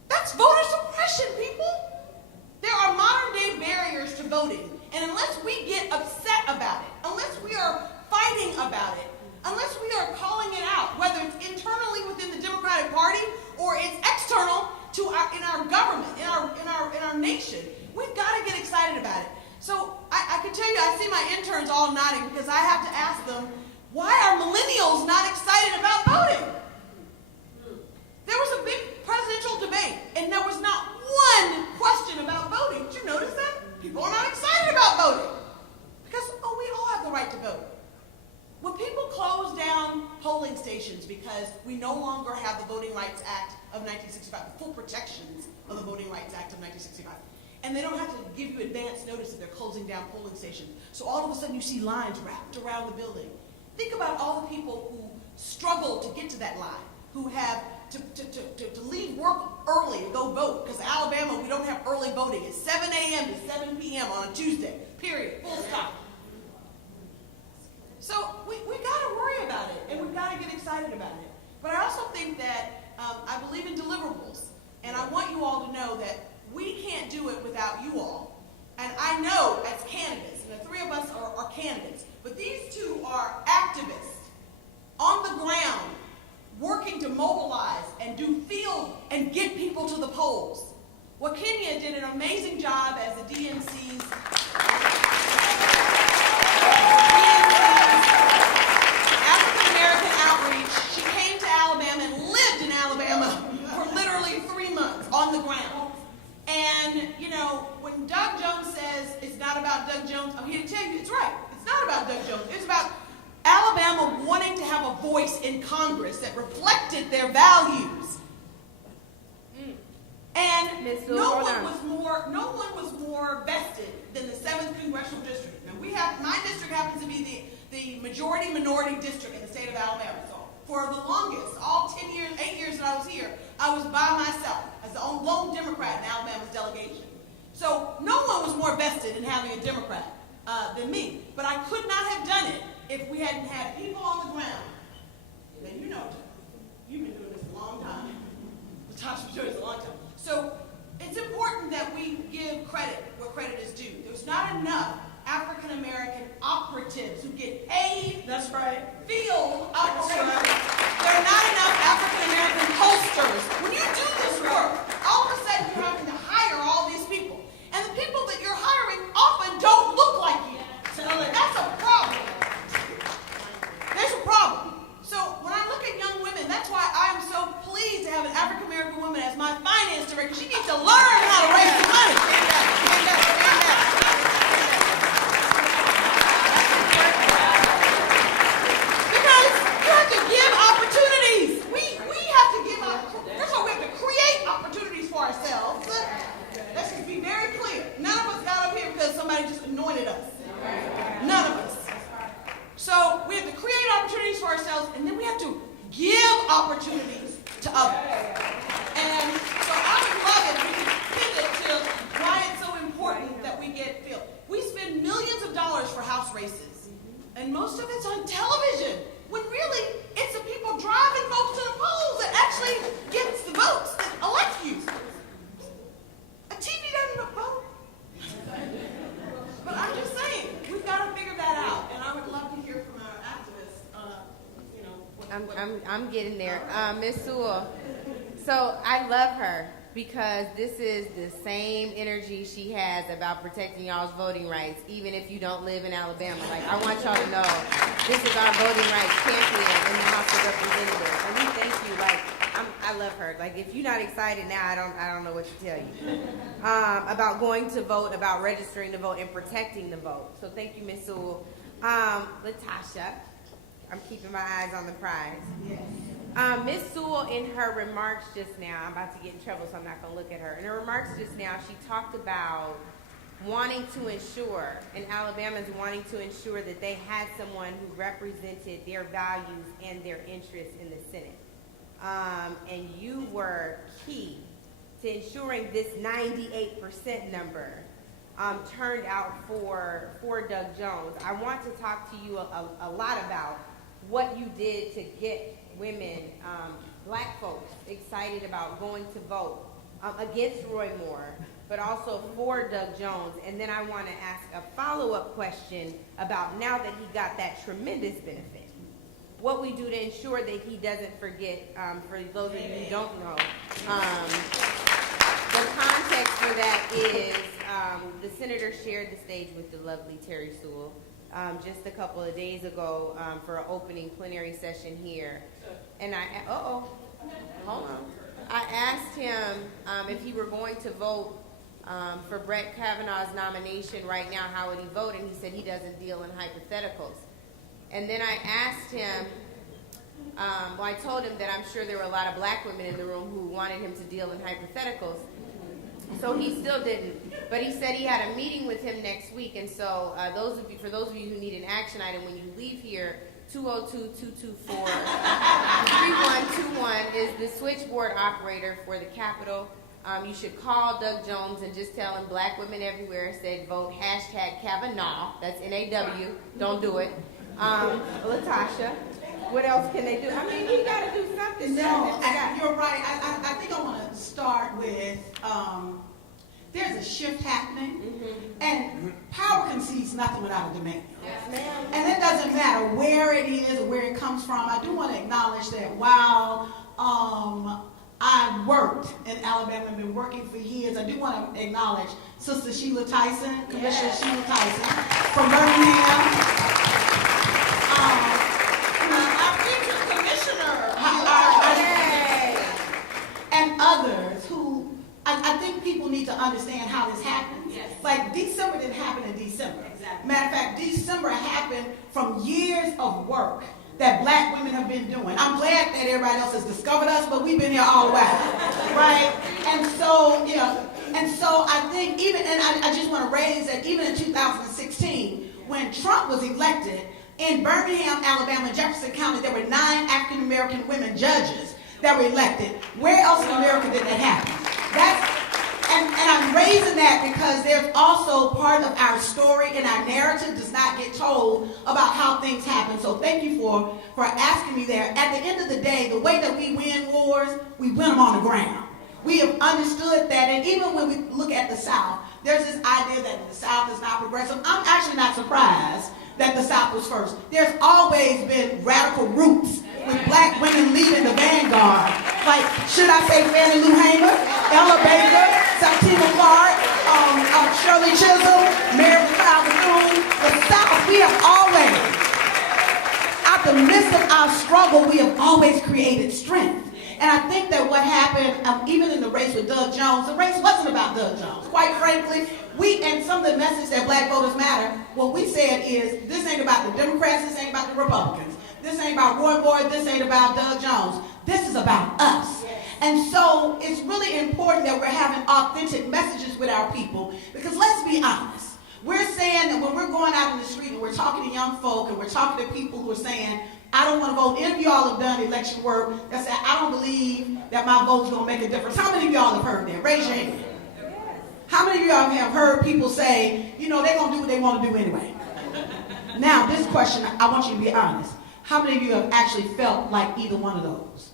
That's voter suppression, people. There are modern day barriers to voting. And unless we get upset about it, unless we are fighting about it, unless we are calling it out, whether it's internally within the Democratic Party or it's external to in our government, in our nation, we've got to get excited about it. So I can tell you, I see my interns all nodding because I have to ask them, why are millennials not excited about voting? There was a big presidential debate, and there was not one question about voting. Did you notice that? People are not excited about voting because, we all have the right to vote. When people close down polling stations because we no longer have the Voting Rights Act of 1965, the full protections of the Voting Rights Act of 1965, and they don't have to give you advance notice that they're closing down polling stations, so all of a sudden you see lines wrapped around the building. Think about all the people who struggle to get to that line, who have to leave work early and go vote, because Alabama, we don't have early voting. It's 7 a.m. to 7 p.m. on a Tuesday, period, full stop. So we got to worry about it, and we've got to get excited about it. But I also think that I believe in deliverables, and I want you all to know that we can't do it without you all. And I know as candidates, and the three of us are candidates, but these two are activists on the ground, working to mobilize and do field and get people to the polls. Well, Kenya did an amazing job as the DNC's African-American outreach. She came to Alabama and lived in Alabama for literally 3 months on the ground. And, you know, when Doug Jones says it's not about Doug Jones, I'm here to tell you it's right. It's not about Doug Jones. It's about Alabama wanting to have a voice in Congress that reflected their values. And no one was more vested than the 7th Congressional District. Now my district happens to be the majority minority district in the state of Alabama. So for the longest, all 8 years that I was here, I was by myself as the lone Democrat in Alabama's delegation. So no one was more vested in having a Democrat than me. But I could not have done it if we hadn't had people on the ground. And you know, you've been doing this a long time. Latasha's been doing this a long time. So it's important that we give credit where credit is due. There's not enough African American operatives who get paid. That's right. Field operators. There are not enough African American posters. When you do this work, all of a sudden you're having to hire all these people. And the people that you're hiring often don't look like you. So that's a problem. There's a problem. So when I look at young women, that's why I'm so pleased to have an African American woman as my finance director. She needs to learn how to raise the money. Because you have to give opportunities. We have to give opportunities. First of all, we have to create opportunities for ourselves. Let's just be very clear. None of us got up here because somebody just anointed us. None of us. So we have to create opportunities for ourselves, and then we have to give opportunities to others. And so I would love it if we could pivot to why it's so important that we get filled. We spend millions of dollars for house races, and most of it's on television, when really it's the people driving folks to the polls that actually gets the votes that elect you. A TV doesn't vote. But I'm just saying, we've got to figure that out, and I would love to hear from our activists. I'm getting there. Ms. Sewell, so I love her because this is the same energy she has about protecting y'all's voting rights, even if you don't live in Alabama. Like, I want y'all to know this is our voting rights champion in the House of Representatives, and we thank you. Like, I love her. Like, if you're not excited now, I don't know what to tell you about going to vote, about registering to vote, and protecting the vote. So thank you, Ms. Sewell. Latasha, I'm keeping my eyes on the prize. Yes. Ms. Sewell, in her remarks just now, I'm about to get in trouble, so I'm not going to look at her. In her remarks just now, she talked about wanting to ensure, and Alabamans wanting to ensure that they had someone who represented their values and their interests in the Senate. And you were key to ensuring this 98% number turned out for Doug Jones. I want to talk to you a lot about what you did to get women, black folks, excited about going to vote against Roy Moore, but also for Doug Jones. And then I want to ask a follow-up question about, now that he got that tremendous benefit, what we do to ensure that he doesn't forget, for those of you who don't know. The context for that is the senator shared the stage with the lovely Terri Sewell just a couple of days ago for an opening plenary session here. And hold on. I asked him if he were going to vote for Brett Kavanaugh's nomination right now, how would he vote? And he said he doesn't deal in hypotheticals. And then I asked him, I told him that I'm sure there were a lot of black women in the room who wanted him to deal in hypotheticals. So he still didn't. But he said he had a meeting with him next week. And so for those of you who need an action item, when you leave here, 202-224-3121 is the switchboard operator for the Capitol. You should call Doug Jones and just tell him black women everywhere said vote #Kavanaugh. That's NAW. Don't do it. Latasha, what else can they do? I mean, we got to do something. No, you're right. I think I want to start with there's a shift happening, and power concedes nothing without a demand. And it doesn't matter where it is or where it comes from. I do want to acknowledge that while I worked in Alabama and been working for years, I do want to acknowledge Sister Sheila Tyson, Commissioner Sheila Tyson from Birmingham. Our future commissioner. And others who, I think people need to understand how this happens. Yes. Like December didn't happen in December. Exactly. Matter of fact, December happened from years of work that black women have been doing. I'm glad that everybody else has discovered us, but we've been here all a while, right? And so, I think even, and I just want to raise that even in 2016, when Trump was elected, in Birmingham, Alabama, and Jefferson County, there were 9 African American women judges that were elected. Where else in America did that happen? And I'm raising that because there's also part of our story and our narrative does not get told about how things happen. So thank you for asking me there. At the end of the day, the way that we win wars, we win them on the ground. We have understood that, and even when we look at the South, there's this idea that the South is not progressive. I'm actually not surprised that the South was first. There's always been radical roots with black women leading the vanguard. Like, should I say Fannie Lou Hamer, Ella Baker, Saltima Clark, Shirley Chisholm, Mary McLeod Bethune. The South, we have always, out the midst of our struggle, we have always created strength. And I think that what happened, even in the race with Doug Jones, the race wasn't about Doug Jones. Quite frankly, and some of the message that black voters matter, what we said is, this ain't about the Democrats, this ain't about the Republicans. This ain't about Roy Moore, this ain't about Doug Jones. This is about us. And so it's really important that we're having authentic messages with our people, because let's be honest. We're saying that when we're going out in the street and we're talking to young folk and we're talking to people who are saying, I don't want to vote. Any of y'all have done election work that said, I don't believe that my vote's going to make a difference. How many of y'all have heard that? Raise your hand. How many of y'all have heard people say, they're going to do what they want to do anyway? Now, this question, I want you to be honest. How many of you have actually felt like either one of those?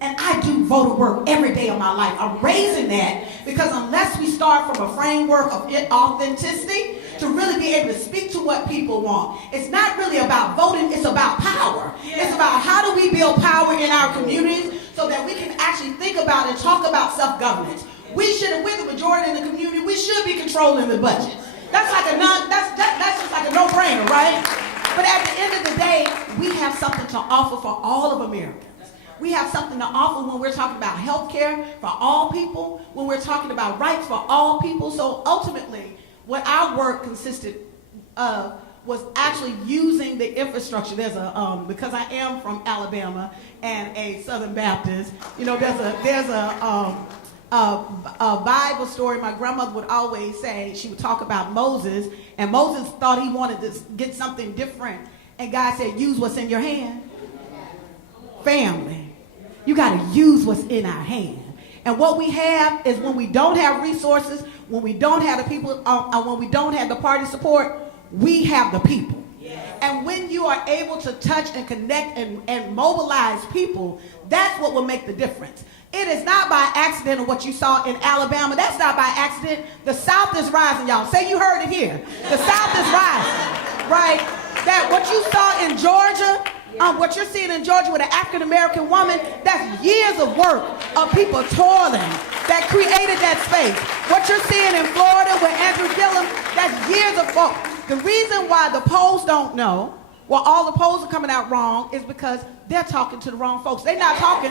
And I do voter work every day of my life. I'm raising that because unless we start from a framework of authenticity to really be able to speak to what people want, it's not really about voting, it's about power. It's about how do we build power in our communities so that we can actually think about and talk about self-governance. We should, if we're the majority in the community, we should be controlling the budget. That's just like a no-brainer, right? But at the end of the day, we have something to offer for all of Americans. We have something to offer when we're talking about health care for all people, when we're talking about rights for all people. So ultimately, what our work consisted of was actually using the infrastructure. There's because I am from Alabama and a Southern Baptist, there's a Bible story my grandmother would always say. She would talk about Moses, and Moses thought he wanted to get something different. And God said, use what's in your hand. Family. You got to use what's in our hand. And what we have is when we don't have resources, when we don't have the people, when we don't have the party support, we have the people. And when you are able to touch and connect and mobilize people, that's what will make the difference. It is not by accident of what you saw in Alabama. That's not by accident. The South is rising, y'all. Say you heard it here. The South is rising, right? That what you saw in Georgia, what you're seeing in Georgia with an African-American woman, that's years of work of people toiling that created that space. What you're seeing in Florida with Andrew Gillum, that's years of work. The reason why the polls don't know, all the polls are coming out wrong, is because they're talking to the wrong folks. They're not talking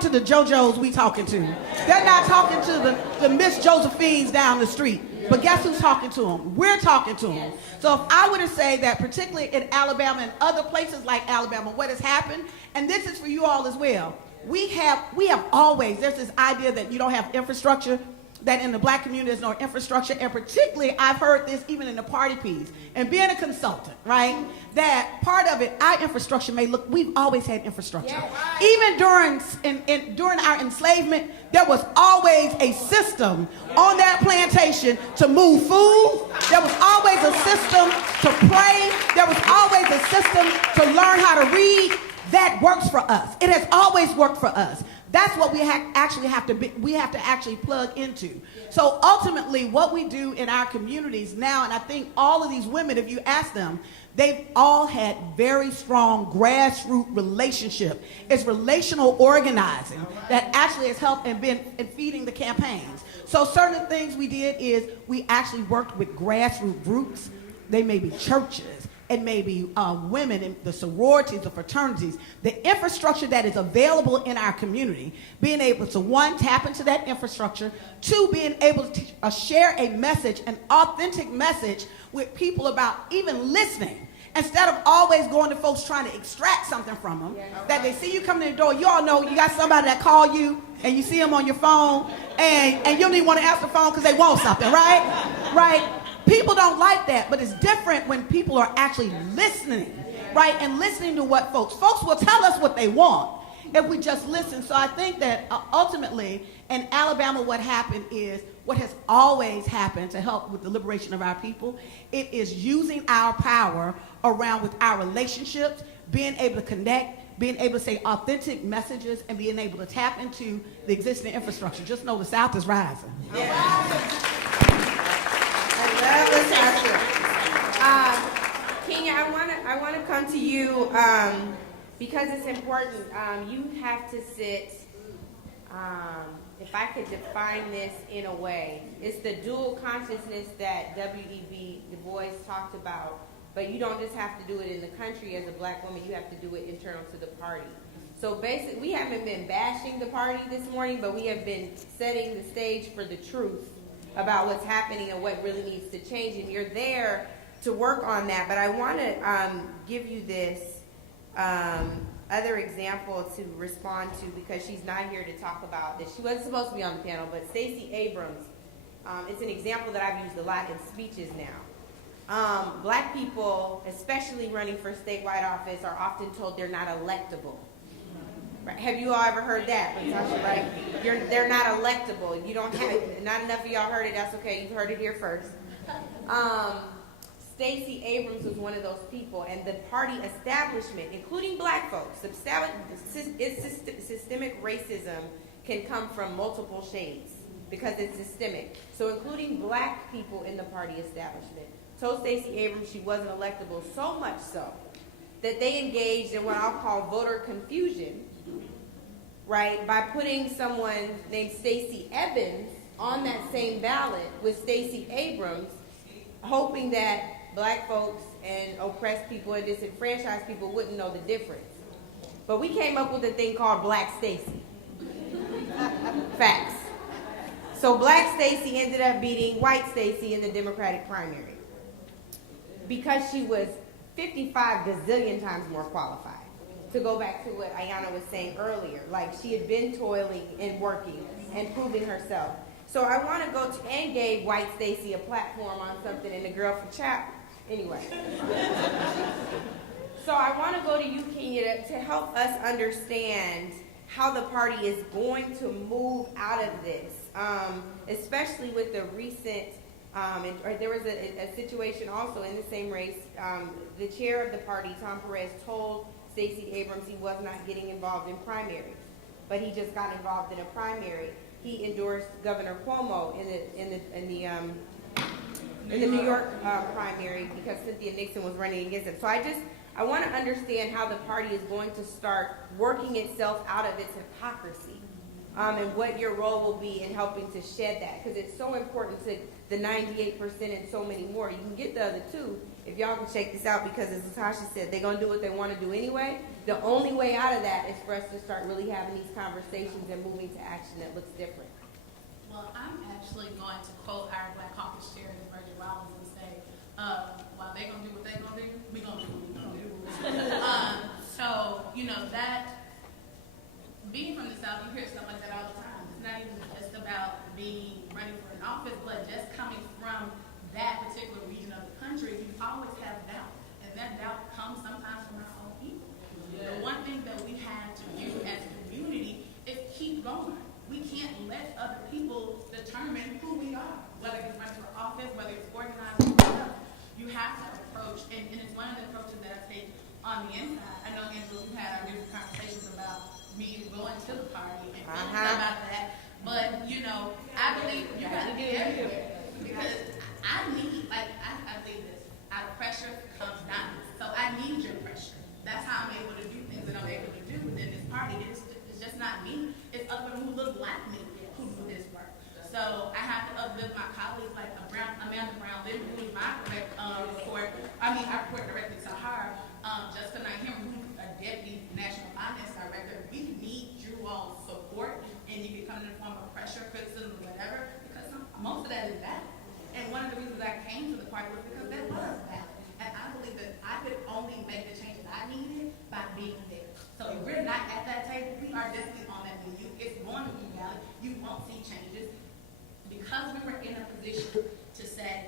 to the JoJos we talking to. They're not talking to the Miss Josephines down the street. But guess who's talking to them? We're talking to them. So if I were to say that particularly in Alabama and other places like Alabama, what has happened, and this is for you all as well, we have always, there's this idea that you don't have infrastructure, that in the black community there's no infrastructure, and particularly I've heard this even in the party piece, and being a consultant, right, that part of it, our infrastructure may look, we've always had infrastructure. Even during our enslavement, there was always a system on that plantation to move food. There was always a system to pray. There was always a system to learn how to read. That works for us. It has always worked for us. That's what we actually have to be, we have to actually plug into. So ultimately, what we do in our communities now, and I think all of these women, if you ask them, they've all had very strong grassroots relationship. It's relational organizing that actually has helped and been in feeding the campaigns. So certain things we did is we actually worked with grassroots groups. They may be churches, it may be women in the sororities, the fraternities, the infrastructure that is available in our community, being able to, one, tap into that infrastructure, two, being able to share a message, an authentic message with people about even listening. Instead of always going to folks trying to extract something from them, that they see you coming in the door, you all know you got somebody that call you and you see them on your phone and you don't even want to answer the phone because they want something, right? Right? People don't like that, but it's different when people are actually listening, right? And listening to what folks will tell us what they want if we just listen. So I think that ultimately in Alabama what happened is what has always happened to help with the liberation of our people. It is using our power around with our relationships, being able to connect, being able to say authentic messages, and being able to tap into the existing infrastructure. Just know the South is rising. Yeah. Kenya, I want to come to you because it's important. You have to sit. If I could define this in a way, it's the dual consciousness that W.E.B. Du Bois talked about. But you don't just have to do it in the country as a black woman. You have to do it internal to the party. So basically, we haven't been bashing the party this morning, but we have been setting the stage for the truth about what's happening and what really needs to change. And you're there to work on that. But I want to give you this other example to respond to because she's not here to talk about this. She wasn't supposed to be on the panel, but Stacey Abrams, it's an example that I've used a lot in speeches now. Black people, especially running for statewide office, are often told they're not electable. Right. Have you all ever heard that, Natasha? Right? They're not electable. You don't have, not enough of y'all heard it. That's okay. You've heard it here first. Stacey Abrams was one of those people, and the party establishment, including black folks, systemic racism can come from multiple shades because it's systemic. So including black people in the party establishment told Stacey Abrams she wasn't electable, so much so that they engaged in what I'll call voter confusion, right, by putting someone named Stacey Evans on that same ballot with Stacey Abrams, hoping that black folks and oppressed people and disenfranchised people wouldn't know the difference. But we came up with a thing called Black Stacey. Facts. So Black Stacey ended up beating White Stacey in the Democratic primary because she was 55 gazillion times more qualified. To go back to what Ayanna was saying earlier, like she had been toiling and working and proving herself. So I want to go to, and gave White Stacey a platform on something in the Girl from Chapter. Anyway. So I want to go to you, Kenya, to help us understand how the party is going to move out of this, especially with the recent, there was a situation also in the same race. The chair of the party, Tom Perez, told Stacey Abrams he was not getting involved in primaries, but he just got involved in a primary. He endorsed Governor Cuomo in the New York primary because Cynthia Nixon was running against him. So I want to understand how the party is going to start working itself out of its hypocrisy, and what your role will be in helping to shed that, because it's so important to the 98% and so many more. You can get the other two if y'all can check this out, because as Natasha said, they're going to do what they want to do anyway. The only way out of that is for us to start really having these conversations and moving to action that looks different. Well, I'm actually going to quote our Black Caucus chair, Virgil Rollins, and say, while they're going to do what they're going to do, we're going to do what we're going to do. So, that, being from the South, you hear stuff like that all the time. It's not even just about running for an office, but just coming from that particular region of the country, you always have doubt. And that doubt comes sometimes from our own people. Yeah. The one thing that we have to do as a community is keep going. We can't let other people determine who we are, whether it's running for office, whether it's organizing, whatever. You have to approach, and it's one of the approaches that I take on the inside. I know, Angela, we had our different conversations about me going to the party and are definitely on that menu. It's going to be valid. You won't see changes. Because we were in a position to say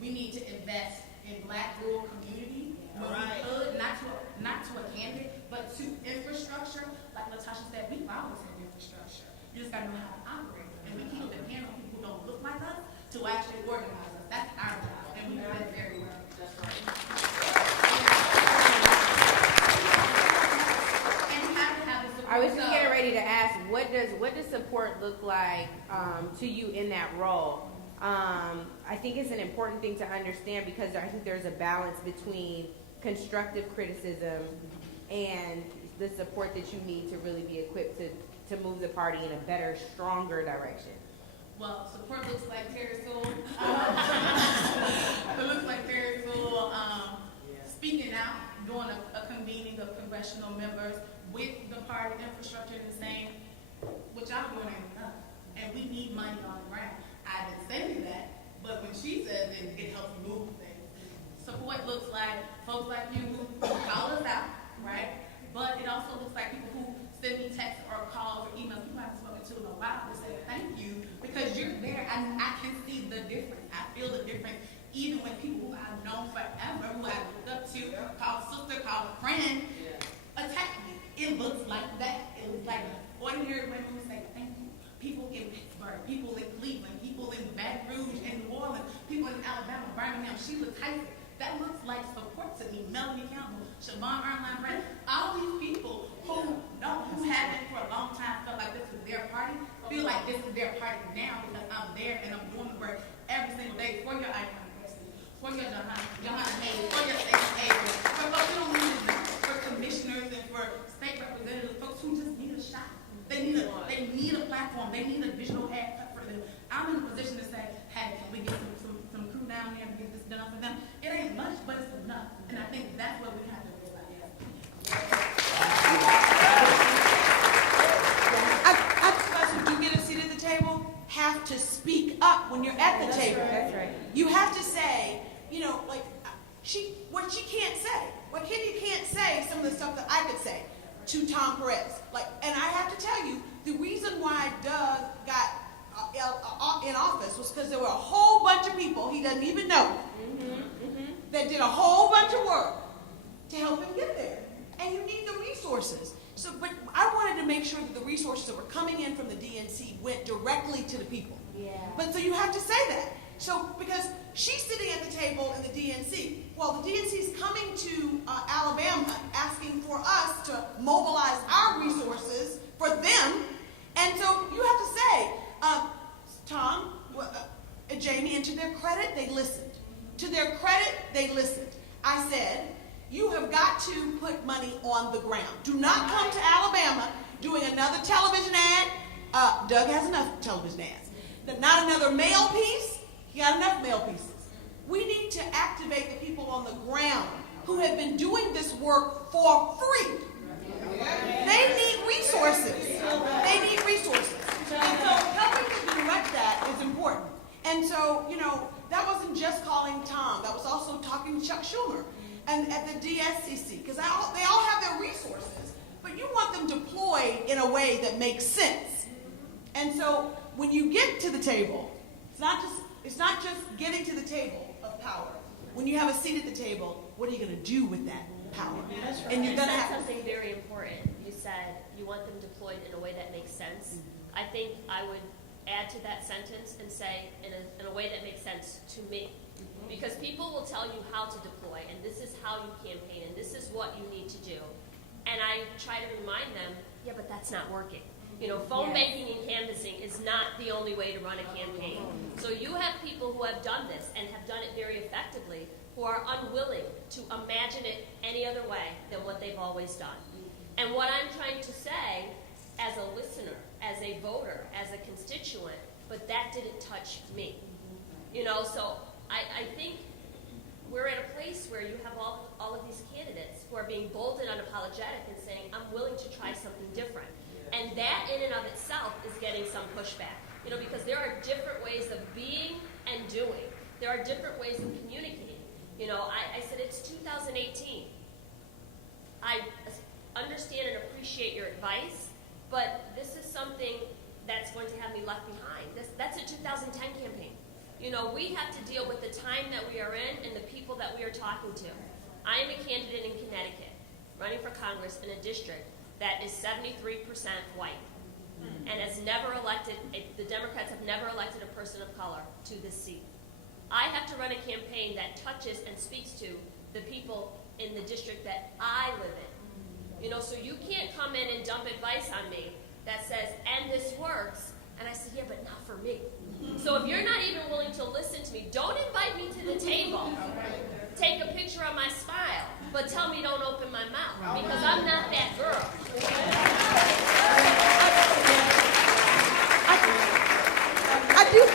we need to invest in Black rural communities, when we could, not to a candidate, but to infrastructure, like Latasha said, we've always had infrastructure. You just gotta know how to operate. And we can't depend on people who don't look like us to actually organize us. That's our job, and we do that very well. That's right. And you have to have the support. I was just getting ready to ask, what does support look like to you in that role? I think it's an important thing to understand because I think there's a balance between constructive criticism and the support that you need to really be equipped to move the party in a better, stronger direction. Well, support looks like Terri Sewell. It looks like Terri Sewell speaking out, doing a convening of congressional members with the party infrastructure and saying, what y'all doing ain't enough. And we need money on the ground. I didn't say that, but when she says it, it helps move things. Support looks like folks like you who call us out, right? But it also looks like people who send me texts or calls or emails people I haven't spoken to in a while to say thank you because you're there. I can see the difference. I feel the difference even when people who I've known forever, who I've looked up to, called sister, called friend, attack me. It looks like that. It was like ordinary women who say thank you. People in Pittsburgh, people in Cleveland, people in Baton Rouge and New Orleans, people in Alabama, Birmingham, Sheila Tyson. That looks like support to me. Melanie Campbell, Siobhan Erline Brand, all these people who have been for a long time felt like this is their party, feel like this is their party now because I'm there and I'm doing the work every single day for your Ayanna Pressley, for your Johanna Hayes, for your Stacey Abrams, for folks who don't need to know, for commissioners and for state representatives, folks who just need a shot. They need a platform. They need a visual ad cut for them. I'm in a position to say, hey, can we get some crew down there and get this done for them? It ain't much, but it's enough. And I think that's what we have to realize. I suppose when you get a seat at the table, have to speak up when you're at the table. That's right. You have to say, like what she can't say. What Kenya can't say some of the stuff that I could say to Tom Perez. And I have to tell you, the reason why Doug got in office was because there were a whole bunch of people he doesn't even know that did a whole bunch of work to help him get there. And you need the resources. But I wanted to make sure that the resources that were coming in from the DNC went directly to the people. Yeah. But so you have to say that. So because she's sitting at the table in the DNC, well, the DNC is coming to Alabama asking for us to mobilize our resources for them. And so you have to say, Tom, Jamie, and to their credit, they listened. To their credit, they listened. I said, you have got to put money on the ground. Do not come to Alabama doing another television ad. Doug has enough television ads. Not another mail piece. He got enough mail pieces. We need to activate the people on the ground who have been doing this work for free. They need resources. They need resources. And so helping to direct that is important. And so, that wasn't just calling Tom. That was also talking to Chuck Schumer and at the DSCC, because they all have their resources, but you want them deployed in a way that makes sense. And so when you get to the table, it's not just getting to the table of power. When you have a seat at the table, what are you going to do with that power? That's right. And you're going to have something very important. You said you want them deployed in a way that makes sense. I think I would add to that sentence and say in a way that makes sense to me. Because people will tell you how to deploy, and this is how you campaign, and this is what you need to do. And I try to remind them, yeah, but that's not working. Phone banking and canvassing is not the only way to run a campaign. So you have people who have done this and have done it very effectively who are unwilling to imagine it any other way than what they've always done. And what I'm trying to say as a listener, as a voter, as a constituent, but that didn't touch me. So I think we're at a place where you have all of these candidates who are being bold and unapologetic and saying, I'm willing to try something different. And that in and of itself is getting some pushback, because there are different ways of being and doing. There are different ways of communicating. I said it's 2018. I understand and appreciate your advice, But this is something that's going to have me left behind. That's a 2010 campaign. You know, we have to deal with the time that we are in and the people that we are talking to. I am a candidate in Connecticut, running for Congress in a district that is 73% white, and has never elected, the Democrats have never elected a person of color to this seat. I have to run a campaign that touches and speaks to the people in the district that I live in. You know, so you can't come in and dump advice on me that says, and this works, and I said, yeah, but not for me. So if you're not even willing to listen to me, don't invite me to the table. Take a picture of my smile, but tell me don't open my mouth, because I'm not that girl.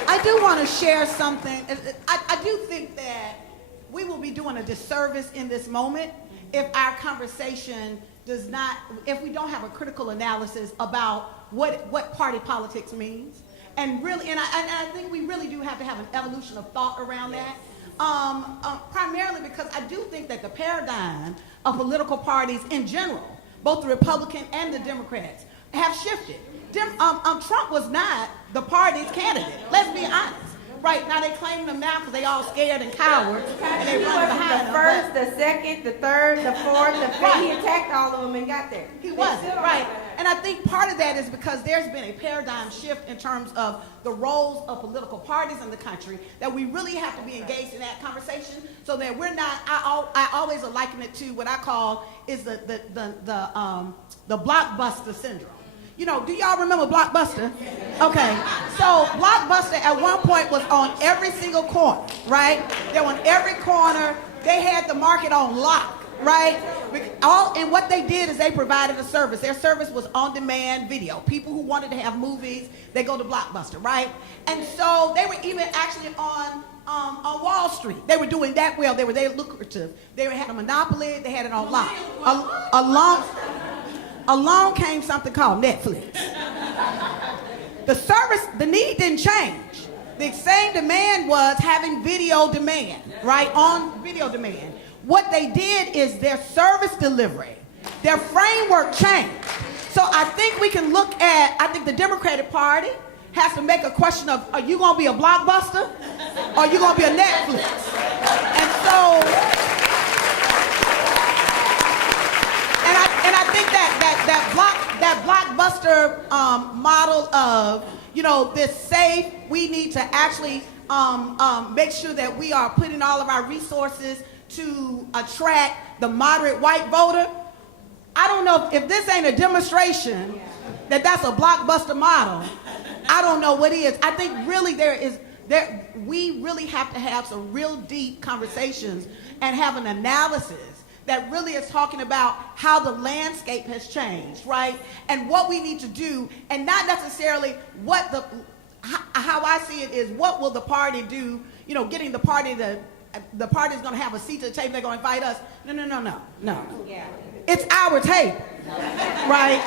I do want to share something. I do think that we will be doing a disservice in this moment if our conversation does not, if we don't have a critical analysis about what party politics means. And really, and I think we really do have to have an evolution of thought around that. Primarily because I do think that the paradigm of political parties in general, both the Republican and the Democrats, have shifted. Trump was not the party's candidate. Let's be honest. Right, now they claim them now because they all scared and cowards, and they run behind the them. first, the second, the third, the fourth, the fifth. He attacked all of them and got there. He wasn't, right. And I think part of that is because there's been a paradigm shift in terms of the roles of political parties in the country, that we really have to be engaged in that conversation so that we're not, I always liken it to what I call is the blockbuster syndrome. You know, do y'all remember Blockbuster? Okay, so Blockbuster at one point was on every single corner, right? They were on every corner. They had the market on lock, right? And what they did is they provided a service. Their service was on-demand video. People who wanted to have movies, they go to Blockbuster, right? And so they were even actually on Wall Street. They were doing that well. They were lucrative. They had a monopoly. They had it on lock. Along came something called Netflix. The service, the need didn't change. The same demand was having video demand, right? On video demand. What they did is their service delivery, their framework changed. So I think we can look at, I think the Democratic Party has to make a question of, are you going to be a Blockbuster or are you going to be a Netflix? And so, and I think that Blockbuster model of, you know, this safe, we need to actually make sure that we are putting all of our resources to attract the moderate white voter. I don't know if this ain't a demonstration that that's a Blockbuster model. I don't know what is. I think really we really have to have some real deep conversations and have an analysis that really is talking about how the landscape has changed, right? And what we need to do, and not necessarily how I see it is, what will the party do, you know, getting the party is gonna have a seat at the table, they're gonna invite us. No. Yeah. It's our table, right?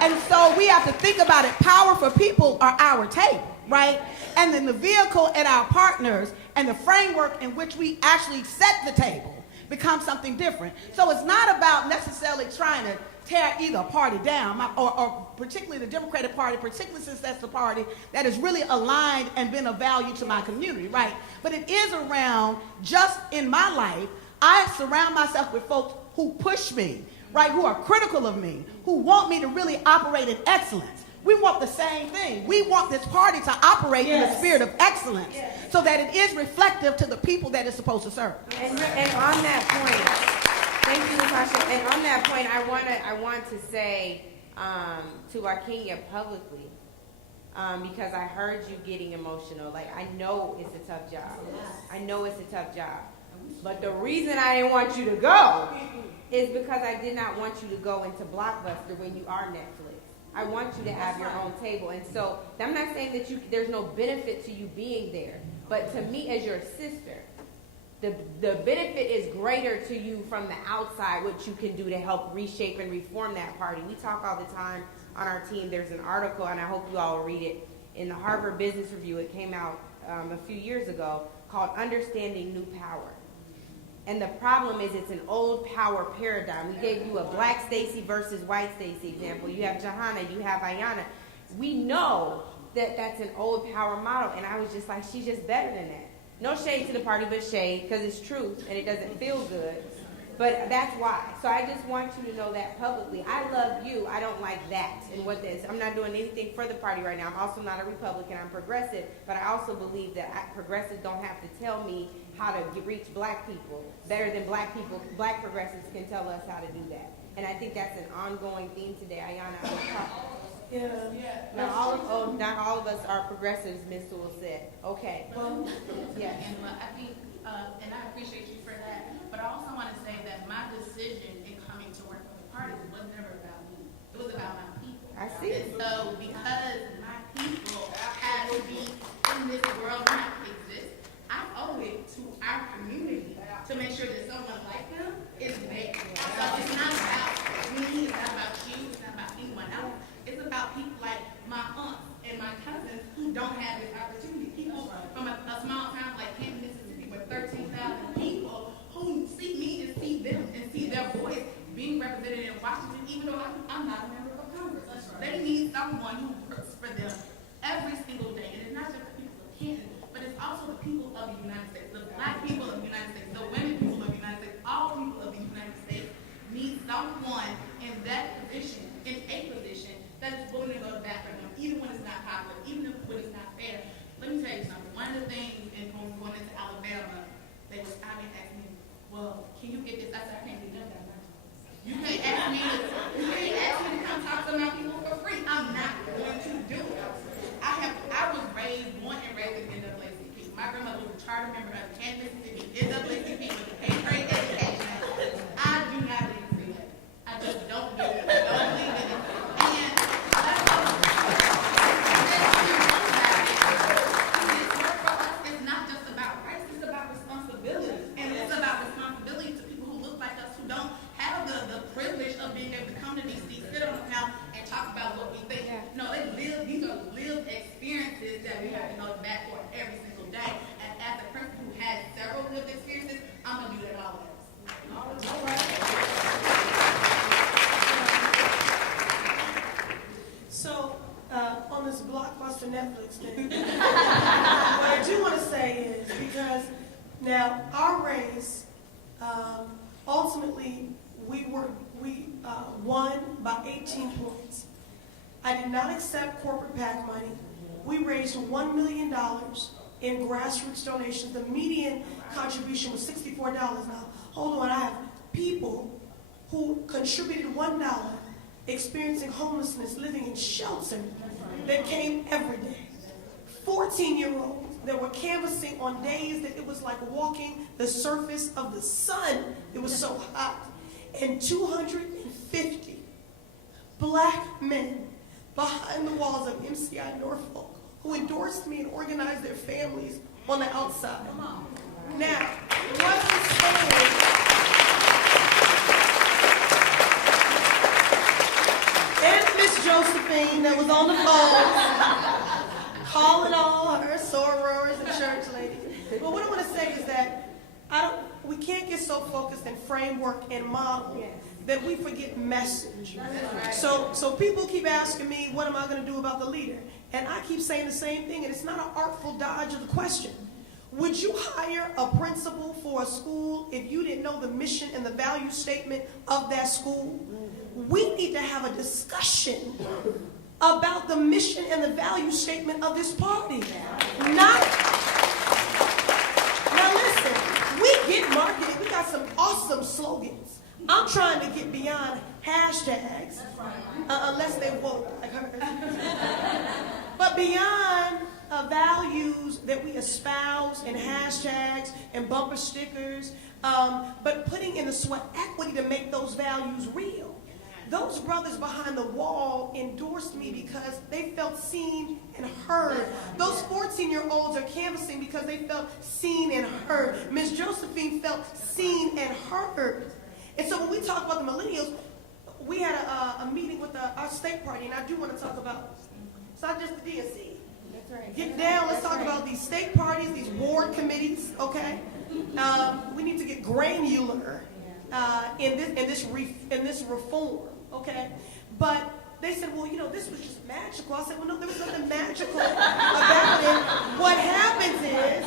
And so we have to think about it. Power for people are our table, right? And then the vehicle and our partners and the framework in which we actually set the table become something different. So it's not about necessarily trying to tear either party down, or particularly the Democratic Party, particularly since that's the party that is really aligned and been of value to my community, right? But it is around, just in my life, I surround myself with folks who push me, right, who are critical of me, who want me to really operate in excellence. We want the same thing. We want this party to operate in the spirit of excellence so that it is reflective to the people that it's supposed to serve. And on that point, thank you, Natasha. And on that point, I want to say to Wakenya publicly, because I heard you getting emotional. Like, I know it's a tough job. I know it's a tough job. But the reason I didn't want you to go is because I did not want you to go into Blockbuster when you are Netflix. I want you to have your own table. And so I'm not saying that there's no benefit to you being there. But to me, as your sister, the benefit is greater to you from the outside, what you can do to help reshape and reform that party. We talk all the time on our team. There's an article, and I hope you all read it, in the Harvard Business Review. It came out a few years ago, called Understanding New Power. And the problem is it's an old power paradigm. We gave you a black Stacey versus white Stacey example. You have Johanna, you have Ayanna. We know that that's an old power model, and I was just like, she's just better than that. No shade to the party, but shade, because it's truth, and it doesn't feel good. But that's why. So I just want you to know that publicly. I love you. I don't like that. And what this, I'm not doing anything for the party right now. I'm also not a Republican. I'm progressive. But I also believe that progressives don't have to tell me how to reach black people better than black people. Black progressives can tell us how to do that. And I think that's an ongoing theme today. Ayanna, I will talk. Yeah. Not all of us are progressives, Ms. Sewell said. Okay. Well, Yes. And I think, and I appreciate you for that, but I also want to say that my decision in coming to work for the party was never about me. It was about my people. I see. And so because my people had to be in this world not exist, I owe it to our community to make sure that someone like them is there. So it's not about me, it's not about you, it's not about anyone else. It's about people like my aunts and my cousins who don't have this opportunity. People from a small town like Canton, Mississippi, with 13,000 people who see me and see them and see their voice being represented in Washington, even though I'm not a member of Congress. They need someone who works for them every single day. And it's not just the people of Canton, but it's also the people of the United States, the black people of the United States, the women people of the United States, all people of the United States need someone in that position, in a position that is willing to go to bat for them, even when it's not popular, even when it's not fair. Let me tell you something. One of the things when we went into Alabama, they was asking me, well, can you get this? I said, I can't do that. You can't ask me to come talk to my people for free. I'm not going to do it. I was born and raised in NAACP. My grandmother was a charter member of Kansas Mississippi, NAACP with the pay grade education. I do not believe in that. I just don't do it. I don't believe in it. And that's what this work for us is not just about rights, it's about responsibility. And it's about responsibility to people who look like us, who don't have the privilege of being able to come to DC, sit on the panel, and talk about what we think. Yeah. No, these are lived experiences that we have to go back for every single day. And as a person who has several lived experiences, I'm going to do that always. so on this blockbuster Netflix thing, what I do want to say is, because now our race, ultimately we won by 18 points. I did not accept corporate PAC money. We raised $1 million in grassroots donations. The median contribution was $64. Now, hold on, I have people who contributed $1 experiencing homelessness, living in shelter, that came every day. 14-year-olds that were canvassing on days that it was like walking the surface of the sun. It was so hot. And 250 black men behind the walls of MCI Norfolk who endorsed me and organized their families on the outside. Now, what I'm saying, and Miss Josephine that was on the phone calling all her sorors and church ladies. But what I want to say is that we can't get so focused in framework and model that we forget message. So people keep asking me, what am I going to do about the leader? And I keep saying the same thing, and it's not an artful dodge of the question. Would you hire a principal for a school if you didn't know the mission and the value statement of that school? We need to have a discussion about the mission and the value statement of this party. Now listen, we get marketed. We got some awesome slogans. I'm trying to get beyond hashtags, unless they woke like hers. But beyond values that we espouse and hashtags and bumper stickers, but putting in the sweat equity to make those values real. Those brothers behind the wall endorsed me because they felt seen and heard. Those 14-year-olds are canvassing because they felt seen and heard. Ms. Josephine felt seen and heard. And so when we talk about the millennials, we had a meeting with our state party, and I do want to talk about, it's not just the DNC. That's right. Get down, let's talk about these state parties, these ward committees, okay? We need to get granular in this reform, okay? But they said, well, this was just magical. I said, well, no, there was nothing magical about it. What happens is,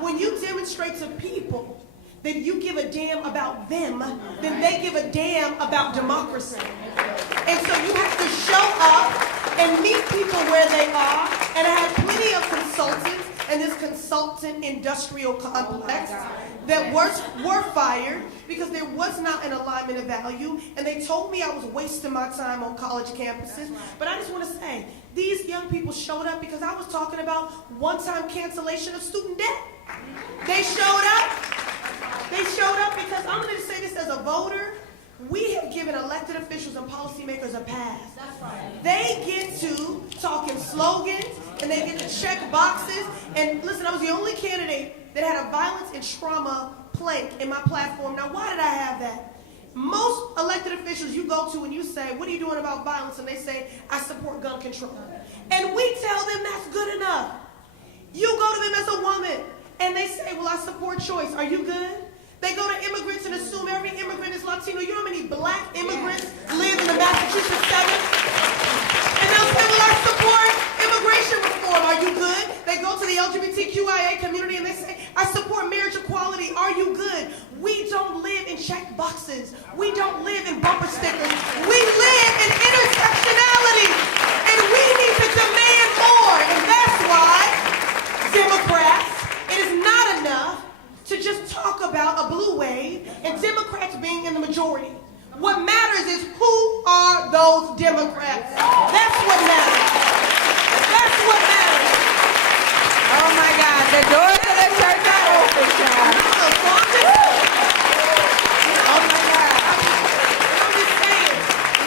when you demonstrate to people that you give a damn about them, then they give a damn about democracy. And so you have to show up and meet people where they are. And I had plenty of consultants in this consultant industrial complex that were fired because there was not an alignment of value, and they told me I was wasting my time on college campuses. But I just want to say, these young people showed up because I was talking about one-time cancellation of student debt. They showed up. They showed up because I'm going to say this as a voter. We have given elected officials and policymakers a pass. They get to talk in slogans, and they get to check boxes. And listen, I was the only candidate that had a violence and trauma plank in my platform. Now, why did I have that? Most elected officials you go to and you say, what are you doing about violence? And they say, I support gun control. And we tell them that's good enough. You go to them as a woman, and they say, well, I support choice. Are you good? They go to immigrants and assume every immigrant is Latino. You know how many black immigrants live in the Massachusetts 7? And they'll say, well, I support immigration reform. Are you good? They go to the LGBTQIA community and they say, I support marriage equality. Are you good? We don't live in check boxes. We don't live in bumper stickers. We live in intersectionality. And we need to demand more. And that's why, Democrats, it is not enough to just talk about a blue wave and Democrats being in the majority. What matters is who are those Democrats. That's what matters. That's what matters. Oh my God, the doors of the church are open, child. Oh my God. I'm just saying,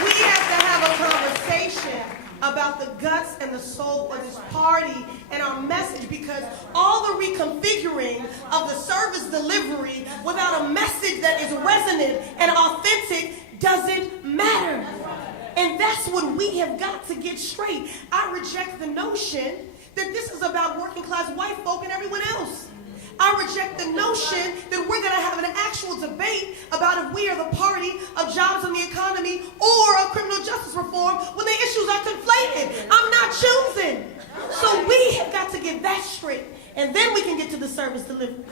we have to have a conversation about the guts and the soul of this party and our message, because all the reconfiguring of the service delivery without a message that is resonant and authentic doesn't matter. And that's what we have got to get straight. I reject the notion that this is about working class white folk and everyone else. I reject the notion that we're going to have an actual debate about if we are the party of jobs in the economy or of criminal justice reform when the issues are conflated. I'm not choosing. So we have got to get that straight, and then we can get to the service delivery.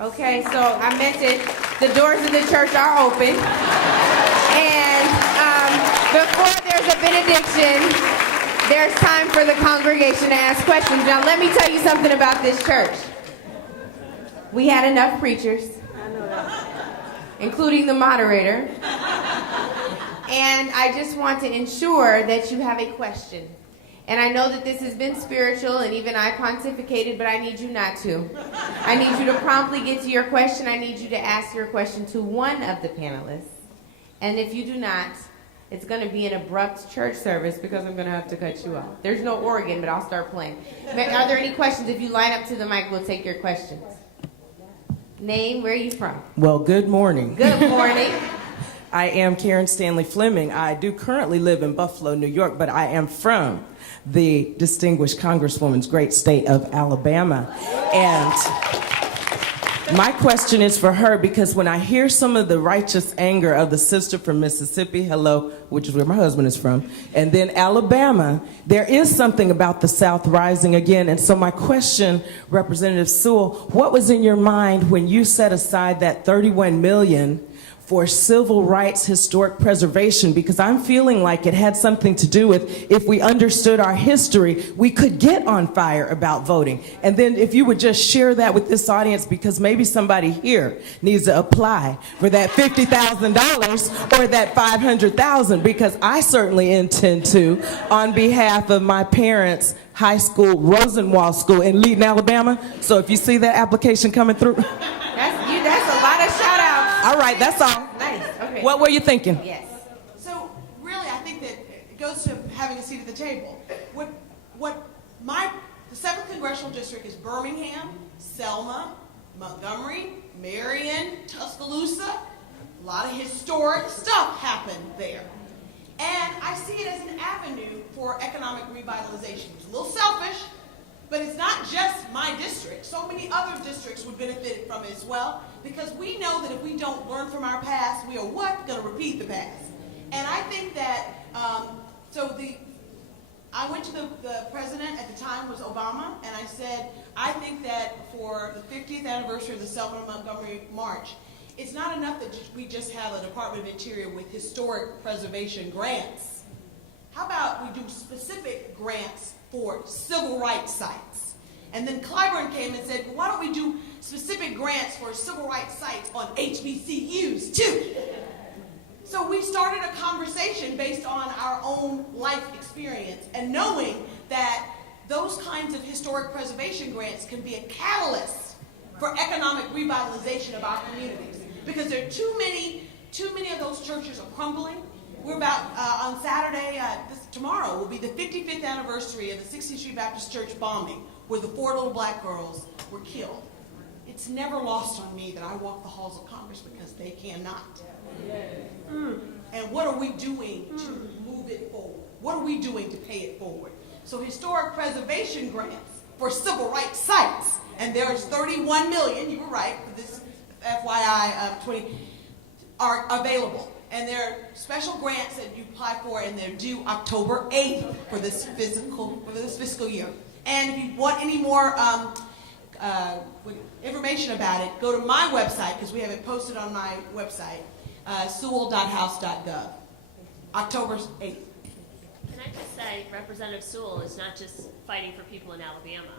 Okay, so I mentioned the doors of the church are open. And before there's a benediction, there's time for the congregation to ask questions. Now, let me tell you something about this church. We had enough preachers, including the moderator. And I just want to ensure that you have a question. And I know that this has been spiritual, and even I pontificated, but I need you not to. I need you to promptly get to your question. I need you to ask your question to one of the panelists. And if you do not, it's going to be an abrupt church service because I'm going to have to cut you off. There's no organ, but I'll start playing. Are there any questions? If you line up to the mic, we'll take your questions. Name, where are you from? Well, good morning. Good morning. I am Karen Stanley Fleming. I do currently live in Buffalo, New York, but I am from the distinguished Congresswoman's great state of Alabama. And my question is for her, because when I hear some of the righteous anger of the sister from Mississippi, hello, which is where my husband is from, and then Alabama, there is something about the South rising again. And so my question, Representative Sewell, what was in your mind when you set aside that $31 million for civil rights historic preservation? Because I'm feeling like it had something to do with, if we understood our history, we could get on fire about voting. And then if you would just share that with this audience, because maybe somebody here needs to apply for that $50,000 or that $500,000, because I certainly intend to, on behalf of my parents' high school, Rosenwald School in Leeton, Alabama. So if you see that application coming through. That's a lot of shout outs. All right, that's all. Nice. Okay. What were you thinking? Yes. So really, I think that it goes to having a seat at the table. The 7th Congressional District is Birmingham, Selma, Montgomery, Marion, Tuscaloosa. A lot of historic stuff happened there. And I see it as an avenue for economic revitalization. It's a little selfish, But it's not just my district. So many other districts would benefit from it as well, because we know that if we don't learn from our past, we are what? Going to repeat the past. And I think that, I went to the president at the time was Obama, and I said, I think that for the 50th anniversary of the Selma and Montgomery March, it's not enough that we just have a Department of Interior with historic preservation grants. How about we do specific grants for civil rights sites? And then Clyburn came and said, well, why don't we do specific grants for civil rights sites on HBCUs too? So we started a conversation based on our own life experience and knowing that those kinds of historic preservation grants can be a catalyst for economic revitalization of our communities. Because there are too many of those churches are crumbling. We're about, on Saturday, tomorrow will be the 55th anniversary of the 16th Street Baptist Church bombing, where the 4 little black girls were killed. It's never lost on me that I walk the halls of Congress because they cannot. And what are we doing to move it forward? What are we doing to pay it forward? So historic preservation grants for civil rights sites, and there's 31 million, you were right, for this FYI 20, are available. And there are special grants that you apply for, and they're due October 8th for this fiscal year. And if you want any more information about it, go to my website, because we have it posted on my website, sewell.house.gov, October 8th. Can I just say, Representative Sewell is not just fighting for people in Alabama.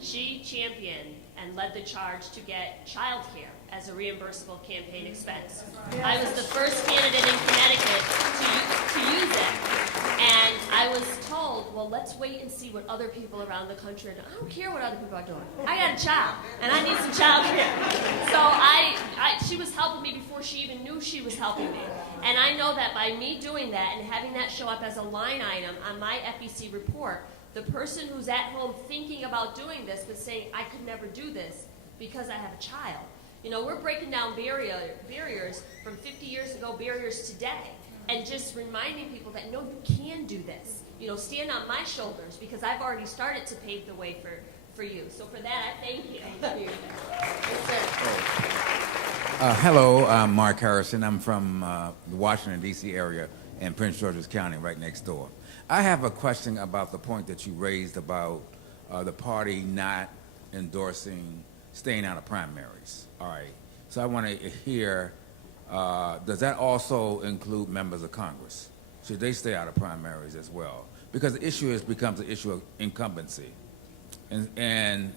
She championed and led the charge to get child care as a reimbursable campaign expense. I was the first candidate in Connecticut to use it. And I was told, well, let's wait and see what other people around the country are doing. I don't care what other people are doing. I got a child, and I need some child care. So she was helping me before she even knew she was helping me. And I know that by me doing that and having that show up as a line item on my FEC report, the person who's at home thinking about doing this but saying, I could never do this because I have a child. You know, we're breaking down barriers from 50 years ago, barriers today, and just reminding people that, no, you can do this. You know, stand on my shoulders because I've already started to pave the way for you. So for that, I thank you. Hello, I'm Mark Harrison. I'm from the Washington, D.C. area in Prince George's County, right next door. I have a question about the point that you raised about the party not endorsing staying out of primaries. All right. So I want to hear, does that also include members of Congress? Should they stay out of primaries as well? Because the issue becomes an issue of incumbency. And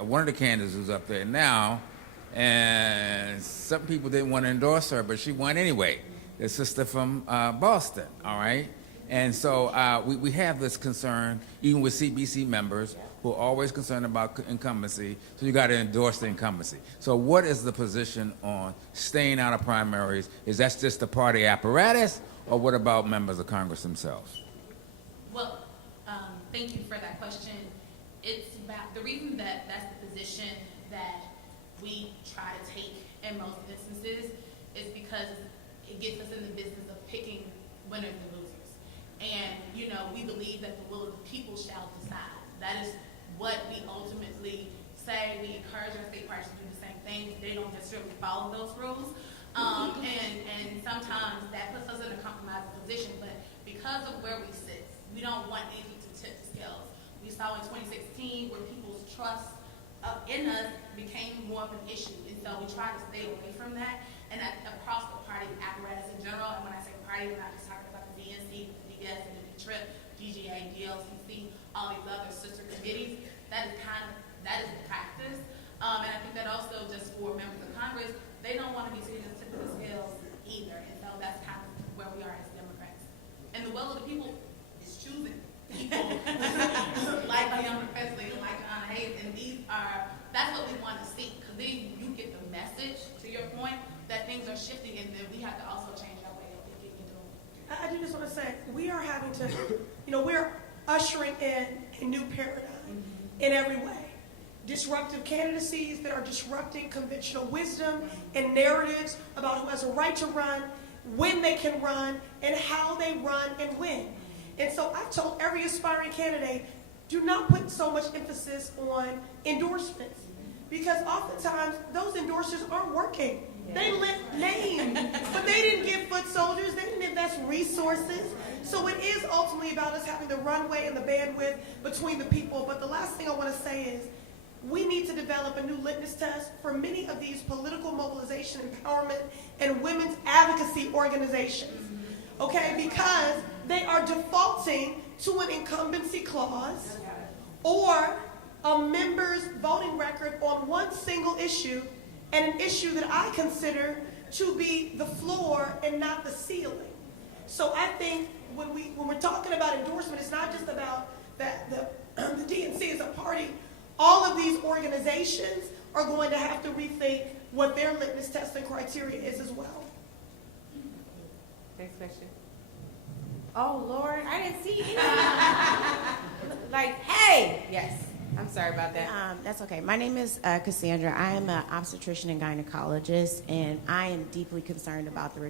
one of the candidates who's up there now, and some people didn't want to endorse her, but she won anyway. The sister from Boston, all right? And so we have this concern, even with CBC members, who are always concerned about incumbency, so you got to endorse the incumbency. So what is the position on staying out of primaries? Is that just the party apparatus, or what about members of Congress themselves? Well, thank you for that question. It's about the reason that that's the position that we try to take in most instances is because it gets us in the business of picking winners and losers. And, you know, we believe that the will of the people shall decide. That is what we ultimately say. We encourage our state parties to do the same thing. They don't necessarily follow those rules. And sometimes that puts us in a compromising position. But because of where we sit, we don't want anything to tip the scales. We saw in 2016 where people's trust in us became more of an issue. And so we try to stay away from that. And across the party apparatus in general, and when I say party, I'm not just talking about the DNC, the DS, and the TRIP, GGA, DLCC, all these other sister committees. That is the practice. And I think that also just for members of Congress, they don't want to be seen as tip of the scales either. And so that's kind of where we are as Democrats. And the will of the people is choosing people like Ayanna Pressley and like Ayanna Hayes. And that's what we want to see. Because then you get the message, to your point, that things are shifting, and then we have to also change our way of thinking and doing. I do just want to say, we are having to, we're ushering in a new paradigm in every way. Disruptive candidacies that are disrupting conventional wisdom and narratives about who has a right to run, when they can run, and how they run and when. And so I've told every aspiring candidate, do not put so much emphasis on endorsements, because oftentimes those endorsers aren't working. They lent names, but they didn't give foot soldiers, they didn't invest resources. So it is ultimately about us having the runway and the bandwidth between the people. But the last thing I want to say is, we need to develop a new litmus test for many of these political mobilization, empowerment, and women's advocacy organizations, okay? Because they are defaulting to an incumbency clause or a member's voting record on one single issue, and an issue that I consider to be the floor and not the ceiling. So I think when we're talking about endorsement, it's not just about that the DNC is a party. All of these organizations are going to have to rethink what their litmus test and criteria is as well. Next question. Oh, Lord, I didn't see anything. Like, hey, yes. I'm sorry about that. That's okay. My name is Cassandra. I am an obstetrician and gynecologist, and I am deeply concerned about the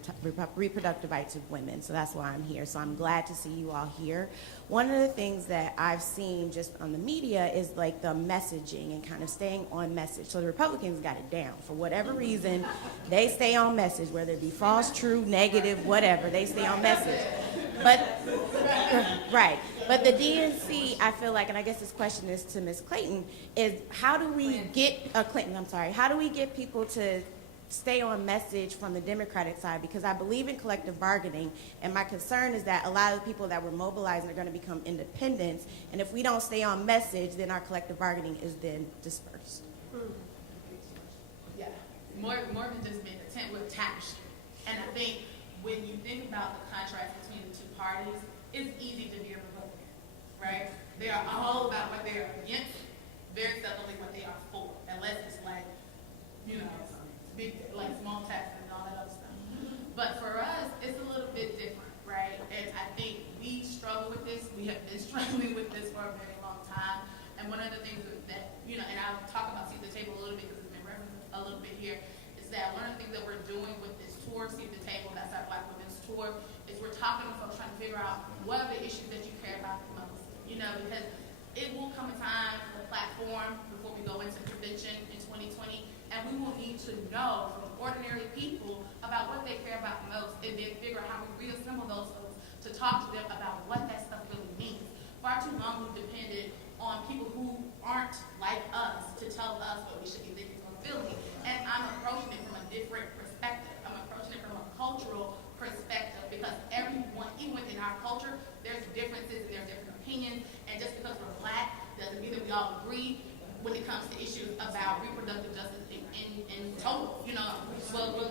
reproductive rights of women. So that's why I'm here. So I'm glad to see you all here. One of the things that I've seen just on the media is like the messaging and kind of staying on message. So the Republicans got it down. For whatever reason, they stay on message, whether it be false, true, negative, whatever. They stay on message. But, right. But the DNC, I feel like, and I guess this question is to Ms. Clayton, is how do we get, how do we get people to stay on message from the Democratic side? Because I believe in collective bargaining, and my concern is that a lot of the people that were mobilizing are going to become independents, and if we don't stay on message, then our collective bargaining is then dispersed. Yeah, more than just being a tent with tapestry. And I think when you think about the contrast between the two parties, it's easy to be a Republican, right? They are all about what they are against, very seldomly what they are for, unless it's like, you know, big, like small taxes and all that other stuff. But for us, it's a little bit different, right? And I think we struggle with this. We have been struggling with this for a very long time. And one of the things that, you know, and I'll talk about Seat the Table a little bit because it's been referenced a little bit here, is that one of the things that we're doing with this tour, Seat the Table, that's our Black Women's Tour, is we're talking to folks trying to figure out what are the issues that you care about the most. You know, because it will come a time for the platform before we go into convention in 2020, and we will need to know from ordinary people about what they care about the most, and then figure out how we reassemble those folks to talk to them about what that stuff really means. Far too long we've depended on people who aren't like us to tell us what we should be thinking or feeling, and I'm approaching it from a different perspective. I'm approaching it from a cultural perspective, because everyone, even within our culture, there's differences and there's different opinions, and just because we're Black doesn't mean that we all agree when it comes to issues about reproductive justice in total, you know, well,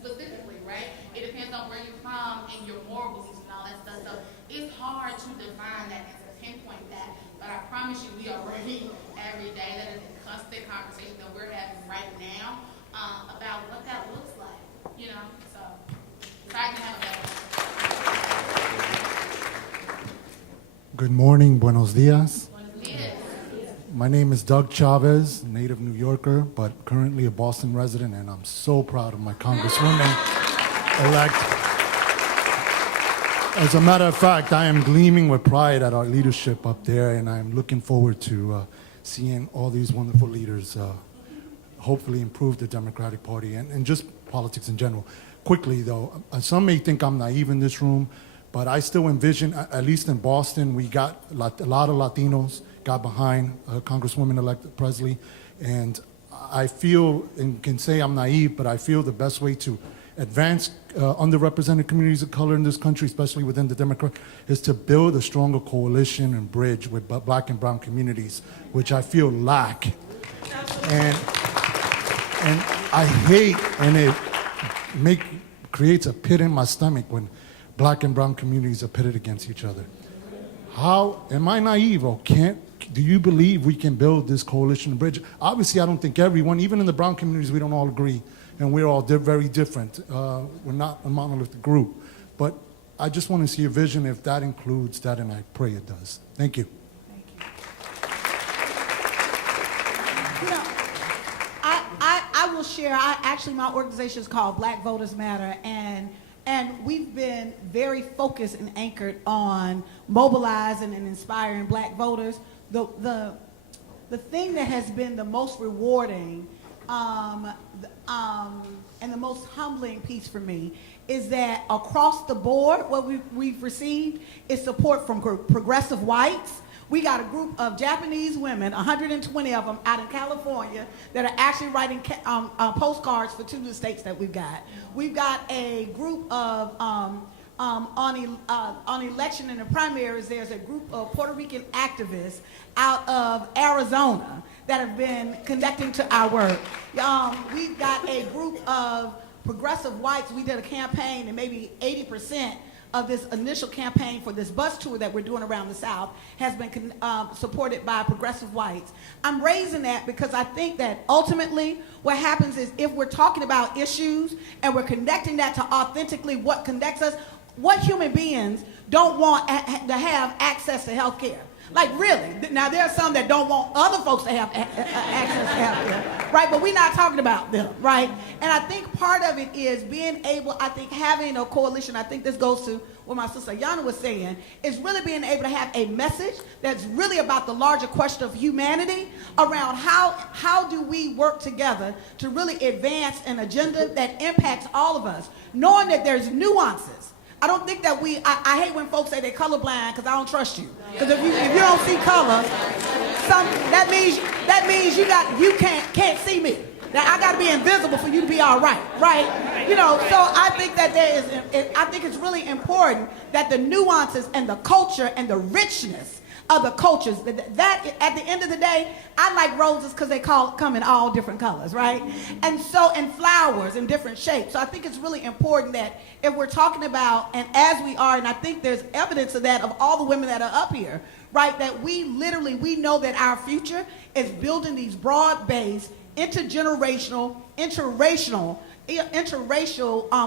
specifically, right? It depends on where you're from and your moral beliefs and all that stuff. So it's hard to define that and to pinpoint that. But I promise you, we are working every day. That is a constant conversation that we're having right now about what that looks like, you know? So try to have a better. Good morning, buenos dias. Buenos dias. My name is Doug Chavez, native New Yorker, but currently a Boston resident, and I'm so proud of my Congresswoman-elect. As a matter of fact, I am gleaming with pride at our leadership up there, and I'm looking forward to seeing all these wonderful leaders hopefully improve the Democratic Party and just politics in general. Quickly, though, some may think I'm naive in this room, but I still envision, at least in Boston, we got a lot of Latinos got behind Congresswoman-elect Pressley, and I feel, and can say I'm naive, but I feel the best way to advance underrepresented communities of color in this country, especially within the Democrat, is to build a stronger coalition and bridge with Black and brown communities, which I feel lack. And I hate, and it creates a pit in my stomach when Black and brown communities are pitted against each other. How, am I naive, or do you believe we can build this coalition and bridge? Obviously, I don't think everyone, even in the brown communities, we don't all agree, and we're all very different. We're not a monolithic group. But I just want to see a vision if that includes that, and I pray it does. Thank you. You know, I will share. Actually, my organization is called Black Voters Matter, and And we've been very focused and anchored on mobilizing and inspiring black voters. The thing that has been the most rewarding and the most humbling piece for me is that across the board, what we've received is support from progressive whites. We got a group of Japanese women, 120 of them out in California, that are actually writing postcards for 2 of the states that we've got. We've got a group of, on election and the primaries, there's a group of Puerto Rican activists out of Arizona that have been connecting to our work. We've got a group of progressive whites. We did a campaign, and maybe 80% of this initial campaign for this bus tour that we're doing around the South has been supported by progressive whites. I'm raising that because I think that ultimately what happens is if we're talking about issues and we're connecting that to authentically what connects us, what human beings don't want to have access to health care? Like, really? Now, there are some that don't want other folks to have access to health care, right? But we're not talking about them, right? And I think part of it is being able, I think having a coalition, I think this goes to what my sister Ayanna was saying, is really being able to have a message that's really about the larger question of humanity around how do we work together to really advance an agenda that impacts all of us, knowing that there's nuances. I don't think that I hate when folks say they're colorblind because I don't trust you. Because if you don't see color, that means you can't see me. Now I got to be invisible for you to be all right, right? You know, so I think that I think it's really important that the nuances and the culture and the richness of the cultures, that at the end of the day, I like roses because they come in all different colors, right? And flowers in different shapes. So I think it's really important that if we're talking about, and as we are, and I think there's evidence of that of all the women that are up here, right, that we know that our future is building these broad-based, intergenerational, interracial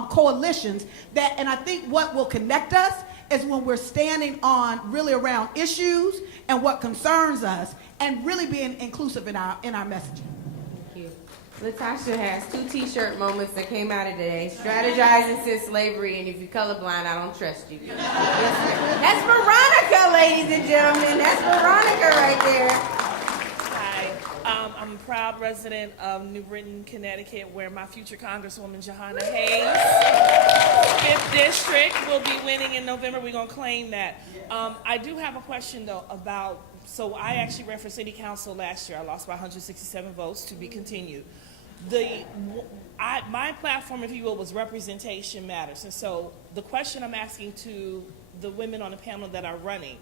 coalitions that, and I think what will connect us is when we're standing on really around issues and what concerns us and really being inclusive in our messaging. Thank you. Latasha has 2 t-shirt moments that came out of today. Strategizing since slavery, and if you're colorblind, I don't trust you. That's Veronica, ladies and gentlemen. That's Veronica right there. I'm a proud resident of New Britain, Connecticut, where my future Congresswoman, Johanna Hayes, 5th District, will be winning in November. We're going to claim that. I do have a question, though, so I actually ran for City Council last year. I lost by 167 votes, to be continued. My platform, if you will, was representation matters. And so the question I'm asking to the women on the panel that are running,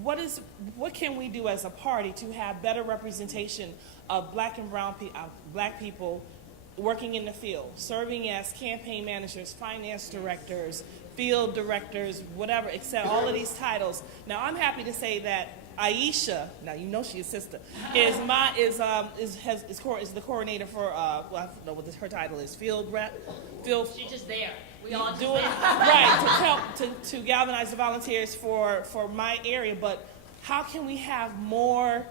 what can we do as a party to have better representation of black and brown black people working in the field, serving as campaign managers, finance directors, field directors, whatever, except all of these titles. Now, I'm happy to say that Aisha, now you know she's a sister, is the coordinator for I don't know what her title is, field rep, She's just there. We all just do it right to help to galvanize the volunteers for my area. But how can we have more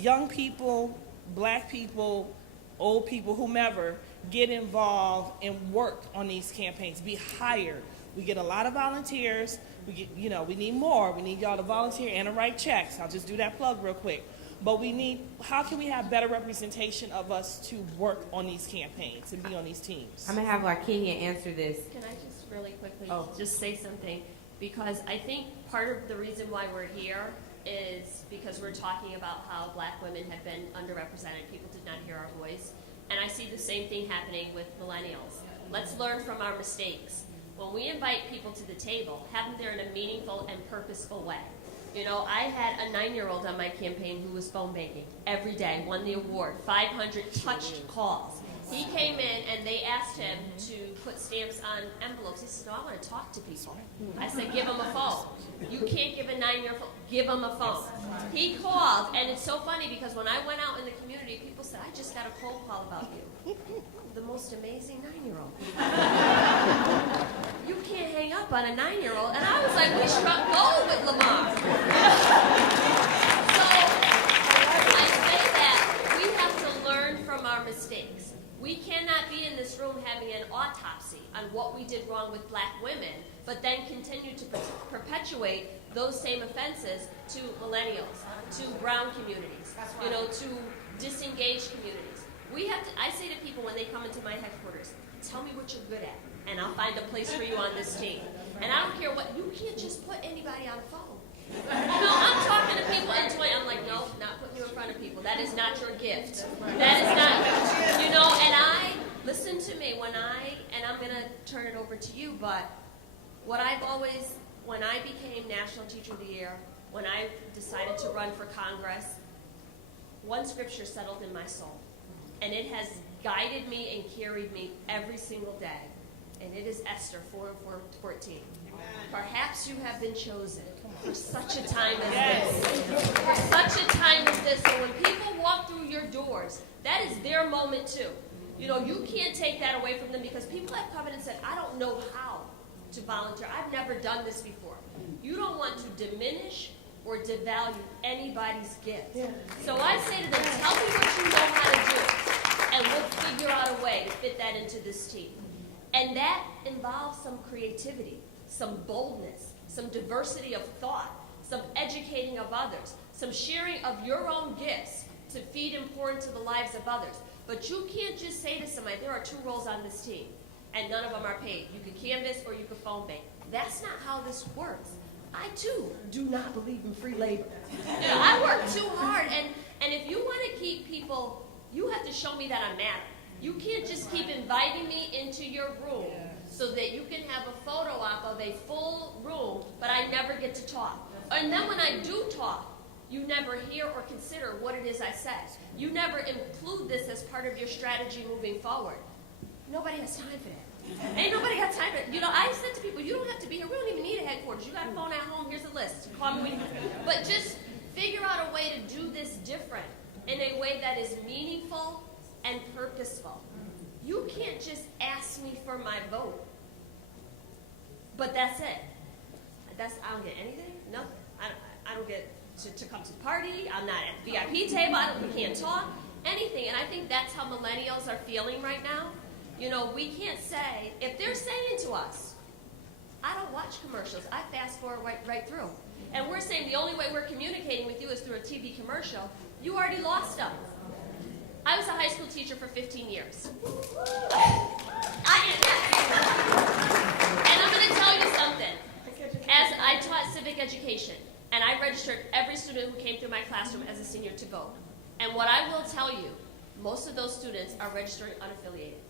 young people, black people, old people, whomever, get involved and work on these campaigns, be hired? We get a lot of volunteers. We need more. We need y'all to volunteer and to write checks. I'll just do that plug real quick. But how can we have better representation of us to work on these campaigns and be on these teams? I'm going to have Larkenia answer this. Can I just really quickly just say something? Because I think part of the reason why we're here is because we're talking about how black women have been underrepresented. People did not hear our voice. And I see the same thing happening with millennials. Let's learn from our mistakes. When we invite people to the table, have them there in a meaningful and purposeful way. You know, I had a 9-year-old on my campaign who was phone banking every day, won the award, 500 touched calls. He came in and they asked him to put stamps on envelopes. He said, no, I want to talk to people. I said, give him a phone. You can't give a 9-year-old phone. Give him a phone. He called, and it's so funny because when I went out in the community, people said, I just got a cold call about you. The most amazing 9-year-old. You can't hang up on a 9-year-old. And I was like, we struck gold with Lamar. So I say that we have to learn from our mistakes. We can't cannot be in this room having an autopsy on what we did wrong with black women, but then continue to perpetuate those same offenses to millennials, to brown communities, to disengaged communities. We have to, I say to people when they come into my headquarters, tell me what you're good at, and I'll find a place for you on this team. And I don't care what, you can't just put anybody on a phone. I'm talking to people and I'm like, no, not putting you in front of people. That is not your gift. That is not, and I, listen to me, and I'm going to turn it over to you, but what I've always, when I became National Teacher of the Year, when I decided to run for Congress, one scripture settled in my soul, and it has guided me and carried me every single day, and it is Esther 4:14. Perhaps you have been chosen for such a time as this. For such a time as this. So when people walk through your doors, that is their moment too. You can't take that away from them, because people have come in and said, I don't know how to volunteer. I've never done this before. You don't want to diminish or devalue anybody's gift. So I say to them, tell me what you know how to do, and we'll figure out a way to fit that into this team. And that involves some creativity, some boldness, some diversity of thought, some educating of others, some sharing of your own gifts to feed and pour into the lives of others. But you can't just say to somebody, there are 2 roles on this team, and none of them are paid. You can canvas or you can phone bank. That's not how this works. I, too, do not believe in free labor. I work too hard, and if you want to keep people, you have to show me that I matter. You can't just keep inviting me into your room so that you can have a photo op of a full room, but I never get to talk. And then when I do talk, you never hear or consider what it is I said. You never include this as part of your strategy moving forward. Nobody has time for that. Ain't nobody got time for it. I said to people, you don't have to be here. We don't even need a headquarters. You got a phone at home. Here's a list. Call me when you can. But just figure out a way to do this different, in a way that is meaningful and purposeful. You can't just ask me for my vote. But that's it. I don't get anything. Nothing. I don't get to come to the party. I'm not at the VIP table. We can't talk. Anything. And I think that's how millennials are feeling right now. We can't say, if they're saying to us, I don't watch commercials. I fast forward right through. And we're saying the only way we're communicating with you is through a TV commercial. You already lost them. I was a high school teacher for 15 years. And I'm going to tell you something. As I taught civic education, and I registered every student who came through my classroom as a senior to vote. And what I will tell you, most of those students are registering unaffiliated.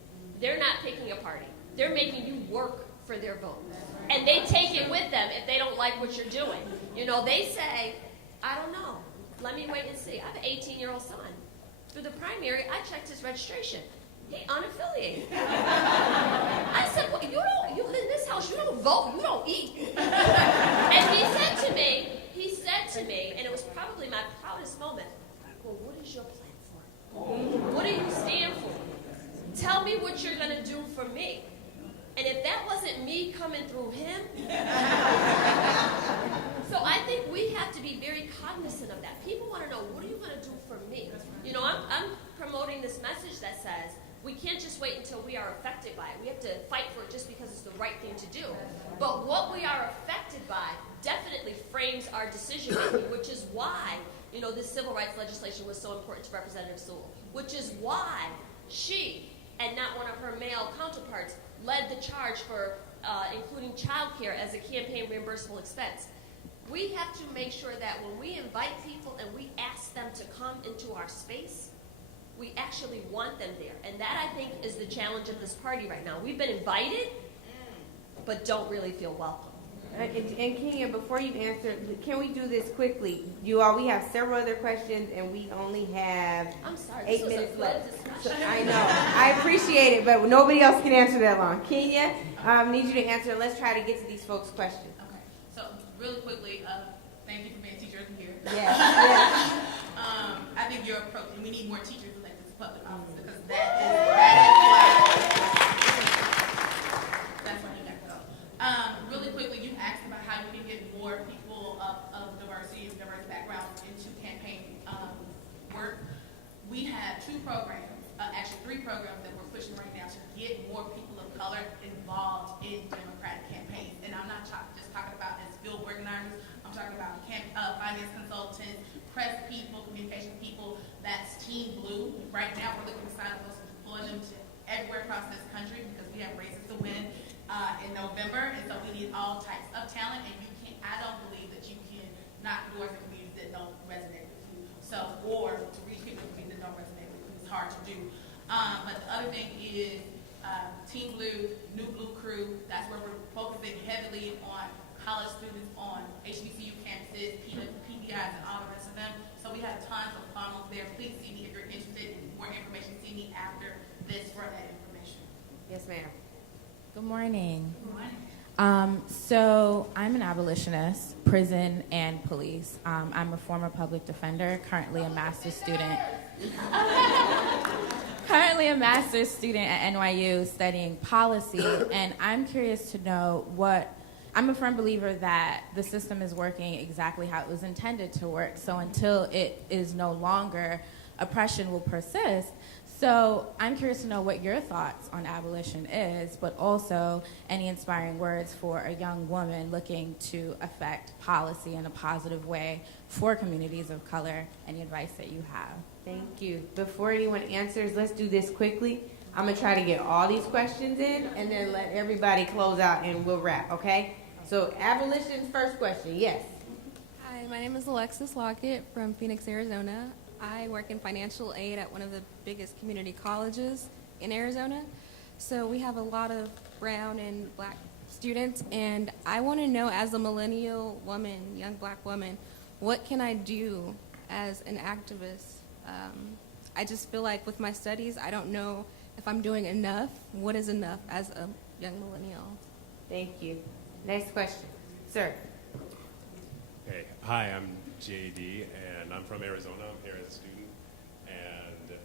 They're not picking a party. They're making you work for their vote. And they take it with them if they don't like what you're doing. They say, I don't know. Let me wait and see. I have an 18-year-old son. Through the primary, I checked his registration. He unaffiliated. I said, well, you in this house, you don't vote, you don't eat. And he said to me, and it was probably my proudest moment, well, what is your platform? What do you stand for? Tell me what you're going to do for me. And if that wasn't me coming through him, so I think we have to be very cognizant of that. People want to know, what are you going to do for me? I'm promoting this message that says, we can't just wait until we are affected by it. We have to fight for it just because it's the right thing to do. But what we are affected by definitely frames our decision making, which is why, this civil rights legislation was so important to Representative Sewell, which is why she, and not one of her male counterparts, led the charge for including child care as a campaign reimbursable expense. We have to make sure that when we invite people and we ask them to come into our space, we actually want them there. And that, I think, is the challenge of this party right now. We've been invited, but don't really feel welcome. And Kenya, before you answer, can we do this quickly? We have several other questions, and we only have 8 minutes left. So, I know. I appreciate it, but nobody else can answer that long. Kenya, I need you to answer. Let's try to get to these folks' questions. Okay. So, really quickly, thank you for being teacher of the year. Yes. I think your approach, and we need more teachers elected to public office, because that's where you got to go. Really quickly, you asked about how you can get more people of diversity and diverse backgrounds into campaign work. We have 2 programs, actually 3 programs that we're pushing right now to get more people of color involved in Democratic campaigns. And I'm not just talking about as field organizers. I'm talking about finance consultants, press people, communication people. That's Team Blue. Right now, we're looking to sign up and deploy them to everywhere across this country because we have races to win in November, and so we need all types of talent. And I don't believe that you can knock doors in communities that don't resonate with you. So, or to reach people in communities that don't resonate with you, it's hard to do. But the other thing is Team Blue, New Blue Crew. That's where we're focusing heavily on college students on HBCU campuses, PBIs, and all the rest of them. So we have tons of funnels there. Please see me if you're interested in more information. See me after this for that information. Yes, ma'am. Good morning. Good morning. So I'm an abolitionist, prison and police. I'm a former public defender, currently a master's student. Currently a master's student at NYU studying policy, and I'm curious to know I'm a firm believer that the system is working exactly how it was intended to work. So until it is no longer, oppression will persist. So I'm curious to know what your thoughts on abolition is, but also any inspiring words for a young woman looking to affect policy in a positive way for communities of color. Any advice that you have? Thank you. Before anyone answers, let's do this quickly. I'm going to try to get all these questions in and then let everybody close out and we'll wrap, okay? So abolition's first question, yes. Hi, my name is Alexis Lockett from Phoenix, Arizona. I work in financial aid at one of the biggest community colleges in Arizona. So we have a lot of brown and black students, and I want to know, as a millennial woman, young black woman, what can I do as an activist? I just feel like with my studies, I don't know if I'm doing enough. What is enough as a young millennial? Thank you. Next question. Sir. Hey, hi, I'm JD, and I'm from Arizona. I'm here as a student, and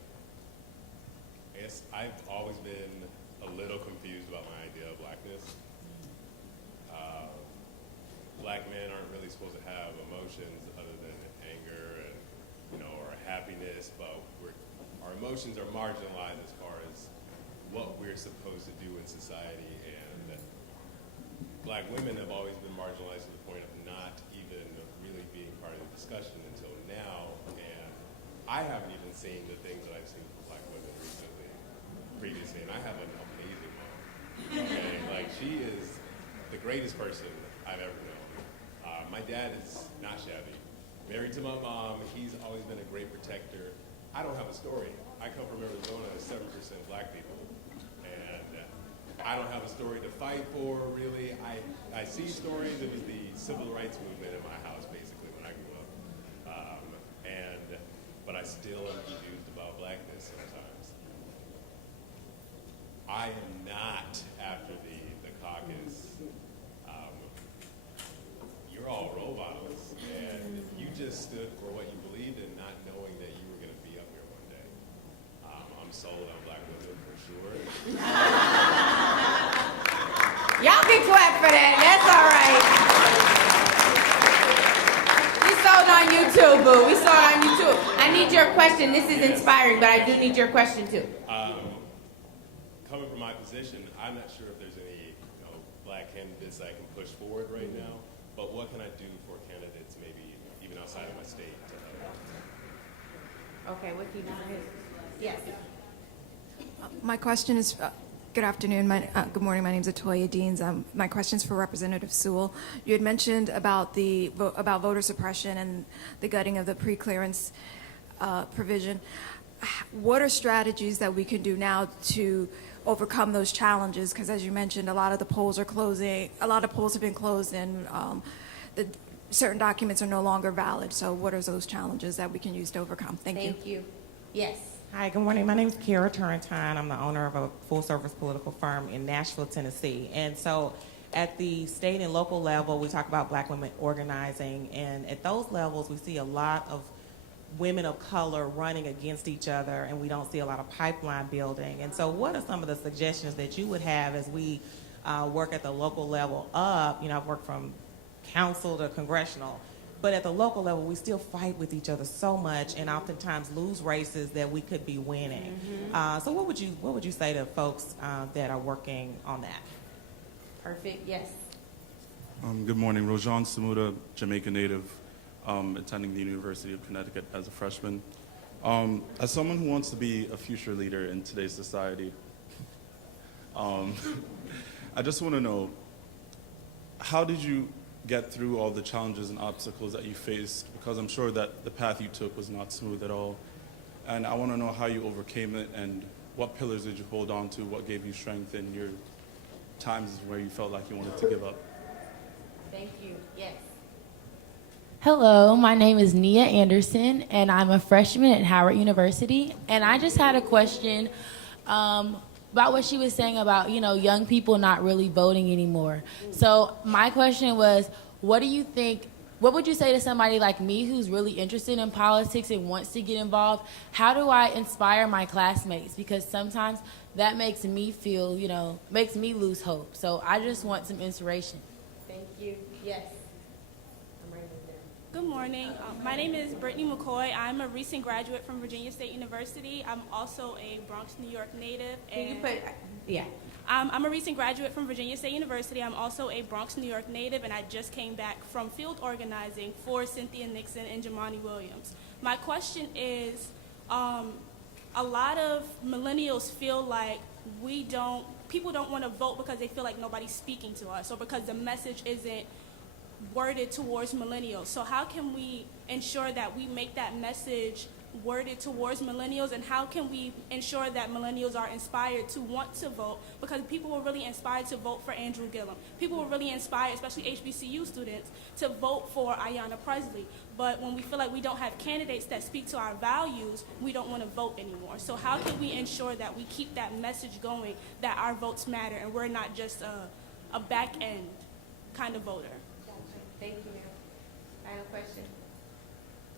I guess I've always been a little confused about my idea of blackness. Black men aren't really supposed to have emotions other than anger and, or happiness, but our emotions are marginalized as far as what we're supposed to do in society, and black women have always been marginalized to the point of not even really being part of the discussion until now, and I haven't even seen the things that I've seen from black women previously, and I have an amazing mom. Okay? Like, she is the greatest person I've ever known. My dad is not shabby. Married to my mom, he's always been a great protector. I don't have a story. I come from Arizona, 7% black people, and I don't have a story to fight for, really. I see stories. It was the civil rights movement in my house, basically, when I grew up. But I still am confused about blackness sometimes. I am not after the caucus. You're all role models, and you just stood for what you believed in, not knowing that you were going to be up here one day. I'm sold on black women for sure. Y'all can clap for that. That's all right. We sold on you too, boo. We sold on you too. I need your question. This is inspiring, but I do need your question too. Coming from my position, I'm not sure if there's any black candidates that I can push forward right now, but what can I do for candidates maybe even outside of my state to help? Okay, what can you do for his? Yes. My question is, good afternoon, good morning, my name is Atoya Deans. My question is for Representative Sewell. You had mentioned about about voter suppression and the gutting of the pre-clearance provision. What are strategies that we can do now to overcome those challenges? Because as you mentioned, a lot of the polls are closing, a lot of polls have been closed, and certain documents are no longer valid. So what are those challenges that we can use to overcome? Thank you. Thank you. Yes. Hi, good morning. My name is Kara Turrentine. I'm the owner of a full-service political firm in Nashville, Tennessee. And so at the state and local level, we talk about black women organizing. And at those levels, we see a lot of women of color running against each other, and we don't see a lot of pipeline building. And so what are some of the suggestions that you would have as we work at the local level up? I've worked from council to congressional. but at the local level, we still fight with each other so much, and oftentimes lose races that we could be winning. So what would you say to folks that are working on that? Perfect. Yes. Good morning. Rojan Samuda, Jamaican native, attending the University of Connecticut as a freshman. As someone who wants to be a future leader in today's society, I just want to know, how did you get through all the challenges and obstacles that you faced? Because I'm sure that the path you took was not smooth at all. And I want to know how you overcame it and what pillars did you hold on to? What gave you strength in your times where you felt like you wanted to give up? Thank you. Yes. Hello, my name is Nia Anderson, and I'm a freshman at Howard University. And I just had a question about what she was saying about, young people not really voting anymore. So my question was, what would you say to somebody like me who's really interested in politics and wants to get involved? How do I inspire my classmates? Because sometimes that makes me feel, makes me lose hope. So I just want some inspiration. Thank you. Yes. Good morning. My name is Brittany McCoy. I'm a recent graduate from Virginia State University. I'm also a Bronx, New York native. I'm a recent graduate from Virginia State University. I'm also a Bronx, New York native, and I just came back from field organizing for Cynthia Nixon and Jamani Williams. My question is, a lot of millennials feel like people don't want to vote because they feel like nobody's speaking to us or because the message isn't worded towards millennials. So how can we ensure that we make that message worded towards millennials, and how can we ensure that millennials are inspired to want to vote? Because people were really inspired to vote for Andrew Gillum. People were really inspired, especially HBCU students, to vote for Ayanna Pressley. But when we feel like we don't have candidates that speak to our values, we don't want to vote anymore. So how can we ensure that we keep that message going, that our votes matter, and we're not just a back-end kind of voter? Thank you, ma'am. Final question.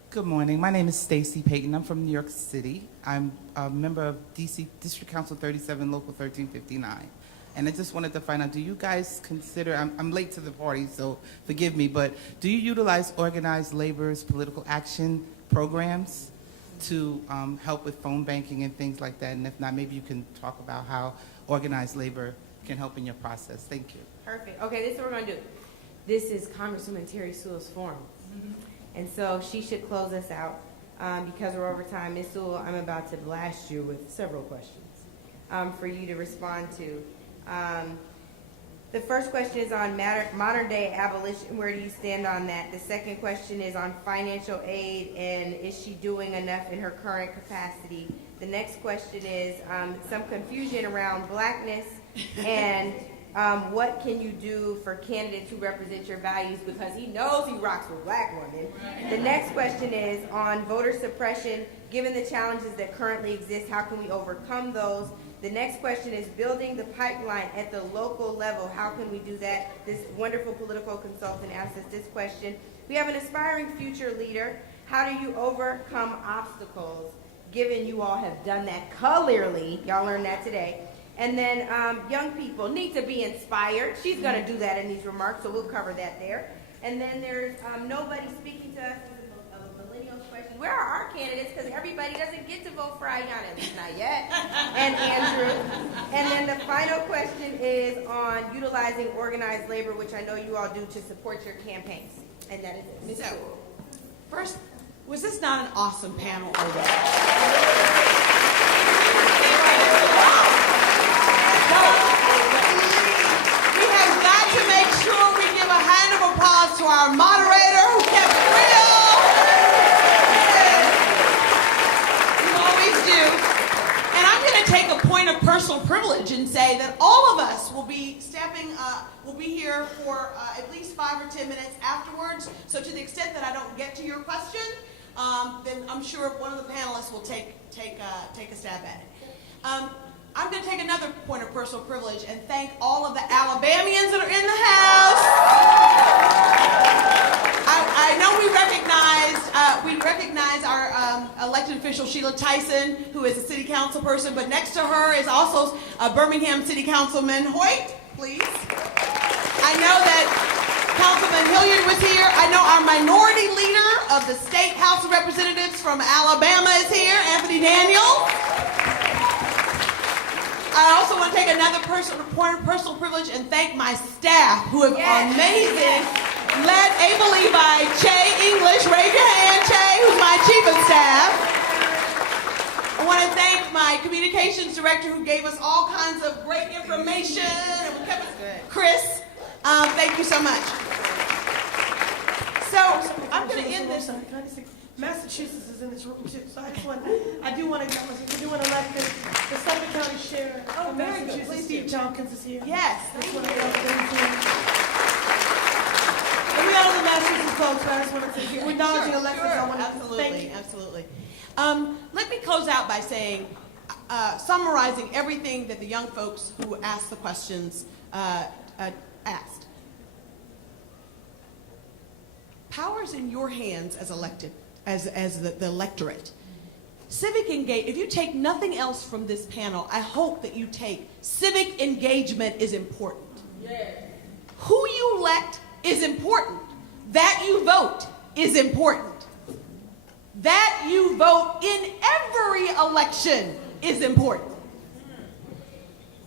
Good morning. My name is Stacey Payton. I'm from New York City. I'm a member of DC District Council 37, Local 1359. And I just wanted to find out, do you guys consider, I'm late to the party, so forgive me, but do you utilize organized labor's political action programs to help with phone banking and things like that? And if not, maybe you can talk about how organized labor can help in your process. Thank you. Perfect. Okay, this is what we're going to do. This is Congresswoman Terri Sewell's forum. And so she should close us out. Because we're over time, Ms. Sewell, I'm about to blast you with several questions for you to respond to. The first question is on modern day abolition. Where do you stand on that? The second question is on financial aid, and is she doing enough in her current capacity? The next question is some confusion around blackness and what can you do for candidates who represent your values, because he knows he rocks with black women. The next question is on voter suppression. Given the challenges that currently exist, how can we overcome those? The next question is building the pipeline at the local level. How can we do that? This wonderful political consultant asked us this question. We have an aspiring future leader. How do you overcome obstacles, given you all have done that clearly? Y'all learned that today. And then young people need to be inspired. She's going to do that in these remarks, so we'll cover that there. And then there's nobody speaking to us. This is a millennial question. Where are our candidates? Because everybody doesn't get to vote for Ayanna, at least not yet, and Andrew. And then the final question is on utilizing organized labor, which I know you all do to support your campaigns. And that is it. Ms. Sewell. First, was this not an awesome panel already? We have got to make sure we give a hand of applause to our moderator who kept it real. You always do. And I'm going to take a point of personal privilege and say that all of us will be will be here for at least 5 or 10 minutes afterwards. So to the extent that I don't get to your question, then I'm sure one of the panelists will take a stab at it. I'm going to take another point of personal privilege and thank all of the Alabamians that are in the house. I know we recognize our elected official, Sheila Tyson, who is a city council person, but next to her is also Birmingham City Councilman Hoyt, please. I know that Councilman Hilliard was here. I know our minority leader of the State House of Representatives from Alabama is here, Anthony Daniels. I also want to take another personal privilege and thank my staff who have amazing, led Ava Levi, Che English, raise your hand, Che, who's my chief of staff. I want to thank my communications director who gave us all kinds of great information. Chris, thank you so much. So I'm going to end this. Massachusetts is in this room too, so I do want to elect the Suffolk County Sheriff of Massachusetts, Steve Tompkins is here. Yes. And we got all the Massachusetts folks, but I just wanted to, we're acknowledging elections. I want to thank you. Absolutely. Let me close out by saying, summarizing everything that the young folks who asked the questions asked. Power's in your hands as elected, as the electorate. Civic engagement, if you take nothing else from this panel, I hope that you take civic engagement is important. Yes. Who you elect is important. That you vote is important. That you vote in every election is important.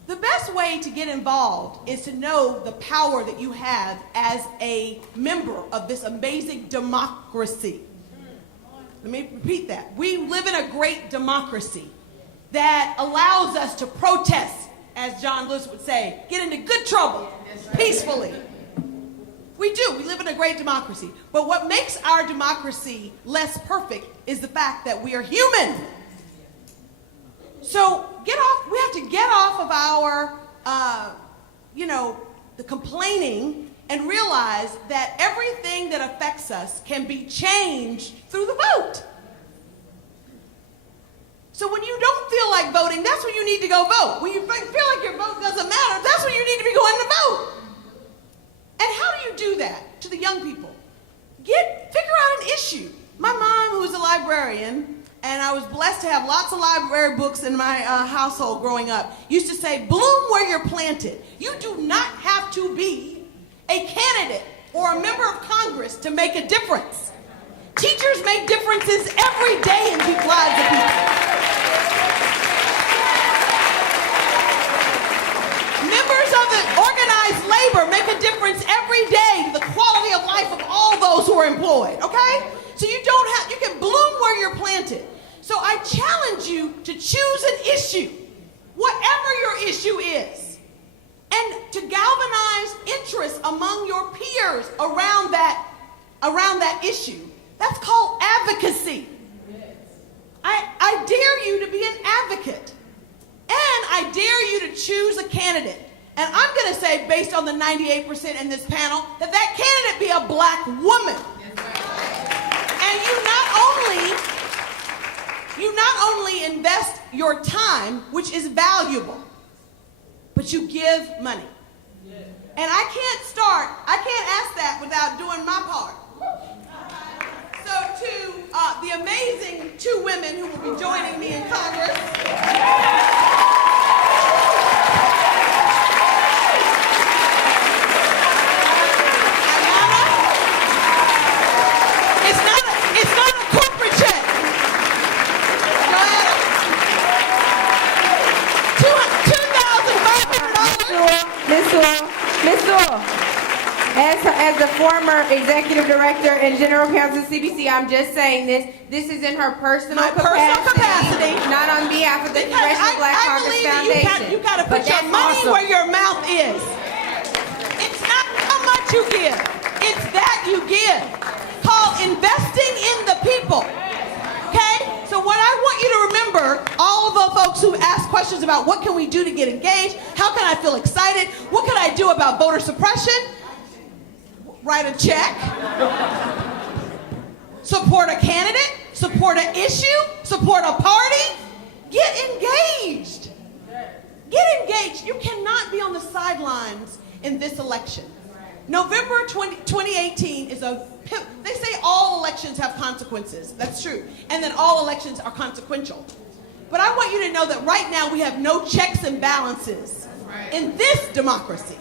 The best way to get involved is to know the power that you have as a member of this amazing democracy. Let me repeat that. We live in a great democracy that allows us to protest, as John Lewis would say, get into good trouble peacefully. We do. We live in a great democracy. But what makes our democracy less perfect is the fact that we are human. So we have to get off of our, the complaining and realize that everything that affects us can be changed through the vote. So when you don't feel like voting, that's when you need to go vote. When you feel like your vote doesn't matter, that's when you need to be going to vote. And how do you do that to the young people? Figure out an issue. My mom, who was a librarian, and I was blessed to have lots of library books in my household growing up, used to say, bloom where you're planted. You do not have to be a candidate or a member of Congress to make a difference. Teachers make differences every day in the lives of people. Members of the organized labor make a difference every day to the quality of life of all those who are employed, okay? So you can bloom where you're planted. So I challenge you to choose an issue, whatever your issue is, and to galvanize interest among your peers around that issue. That's called advocacy. I dare you to be an advocate. And I dare you to choose a candidate. And I'm going to say, based on the 98% in this panel, that candidate be a black woman. And you not only invest your time, which is valuable, but you give money. And I can't ask that without doing my part. So to the amazing two women who will be joining me in Congress. It's not a corporate check. $2,500. Miss Sewell, as the former executive director and general counsel of CBC, I'm just saying this is in her personal capacity, not on behalf of the Congressional Black Caucus Foundation. You've got to put your money where your mouth is. It's not how much you give. It's that you give. Called investing in the people. Okay? So what I want you to remember, all of the folks who ask questions about what can we do to get engaged, how can I feel excited, what can I do about voter suppression? Write a check. Support a candidate. Support an issue. Support a party. Get engaged. Get engaged. You cannot be on the sidelines in this election. November 2018 is they say all elections have consequences. That's true. And that all elections are consequential. But I want you to know that right now we have no checks and balances in this democracy.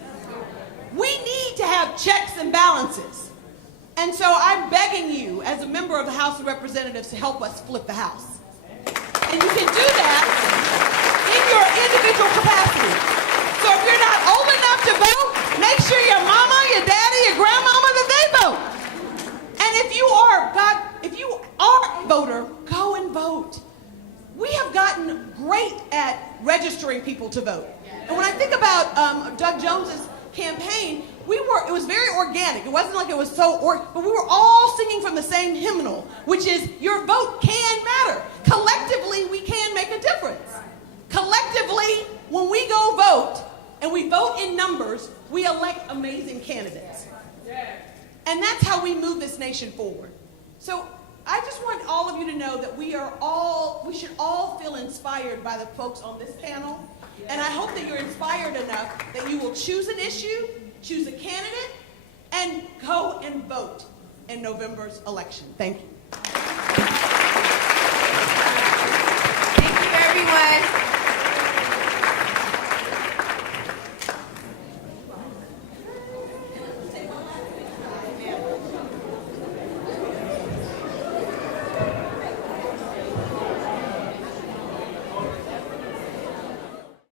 We need to have checks and balances. And so I'm begging you as a member member of the House of Representatives to help us flip the House. And you can do that in your individual capacity. So if you're not old enough to vote, make sure your mama, your daddy, your grandmama, that they vote. And if you are a voter, go and vote. We have gotten great at registering people to vote. And when I think about Doug Jones's campaign, it was very organic. It wasn't like it was but we were all singing from the same hymnal, which is your vote can matter. Collectively, we can make a difference. Collectively, when we go vote, and we vote in numbers, we elect amazing candidates. And that's how we move this nation forward. So I just want all of you to know that we should all feel inspired by the folks on this panel. And I hope that you're inspired enough that you will choose an issue, choose a candidate, and go and vote in November's election. Thank you.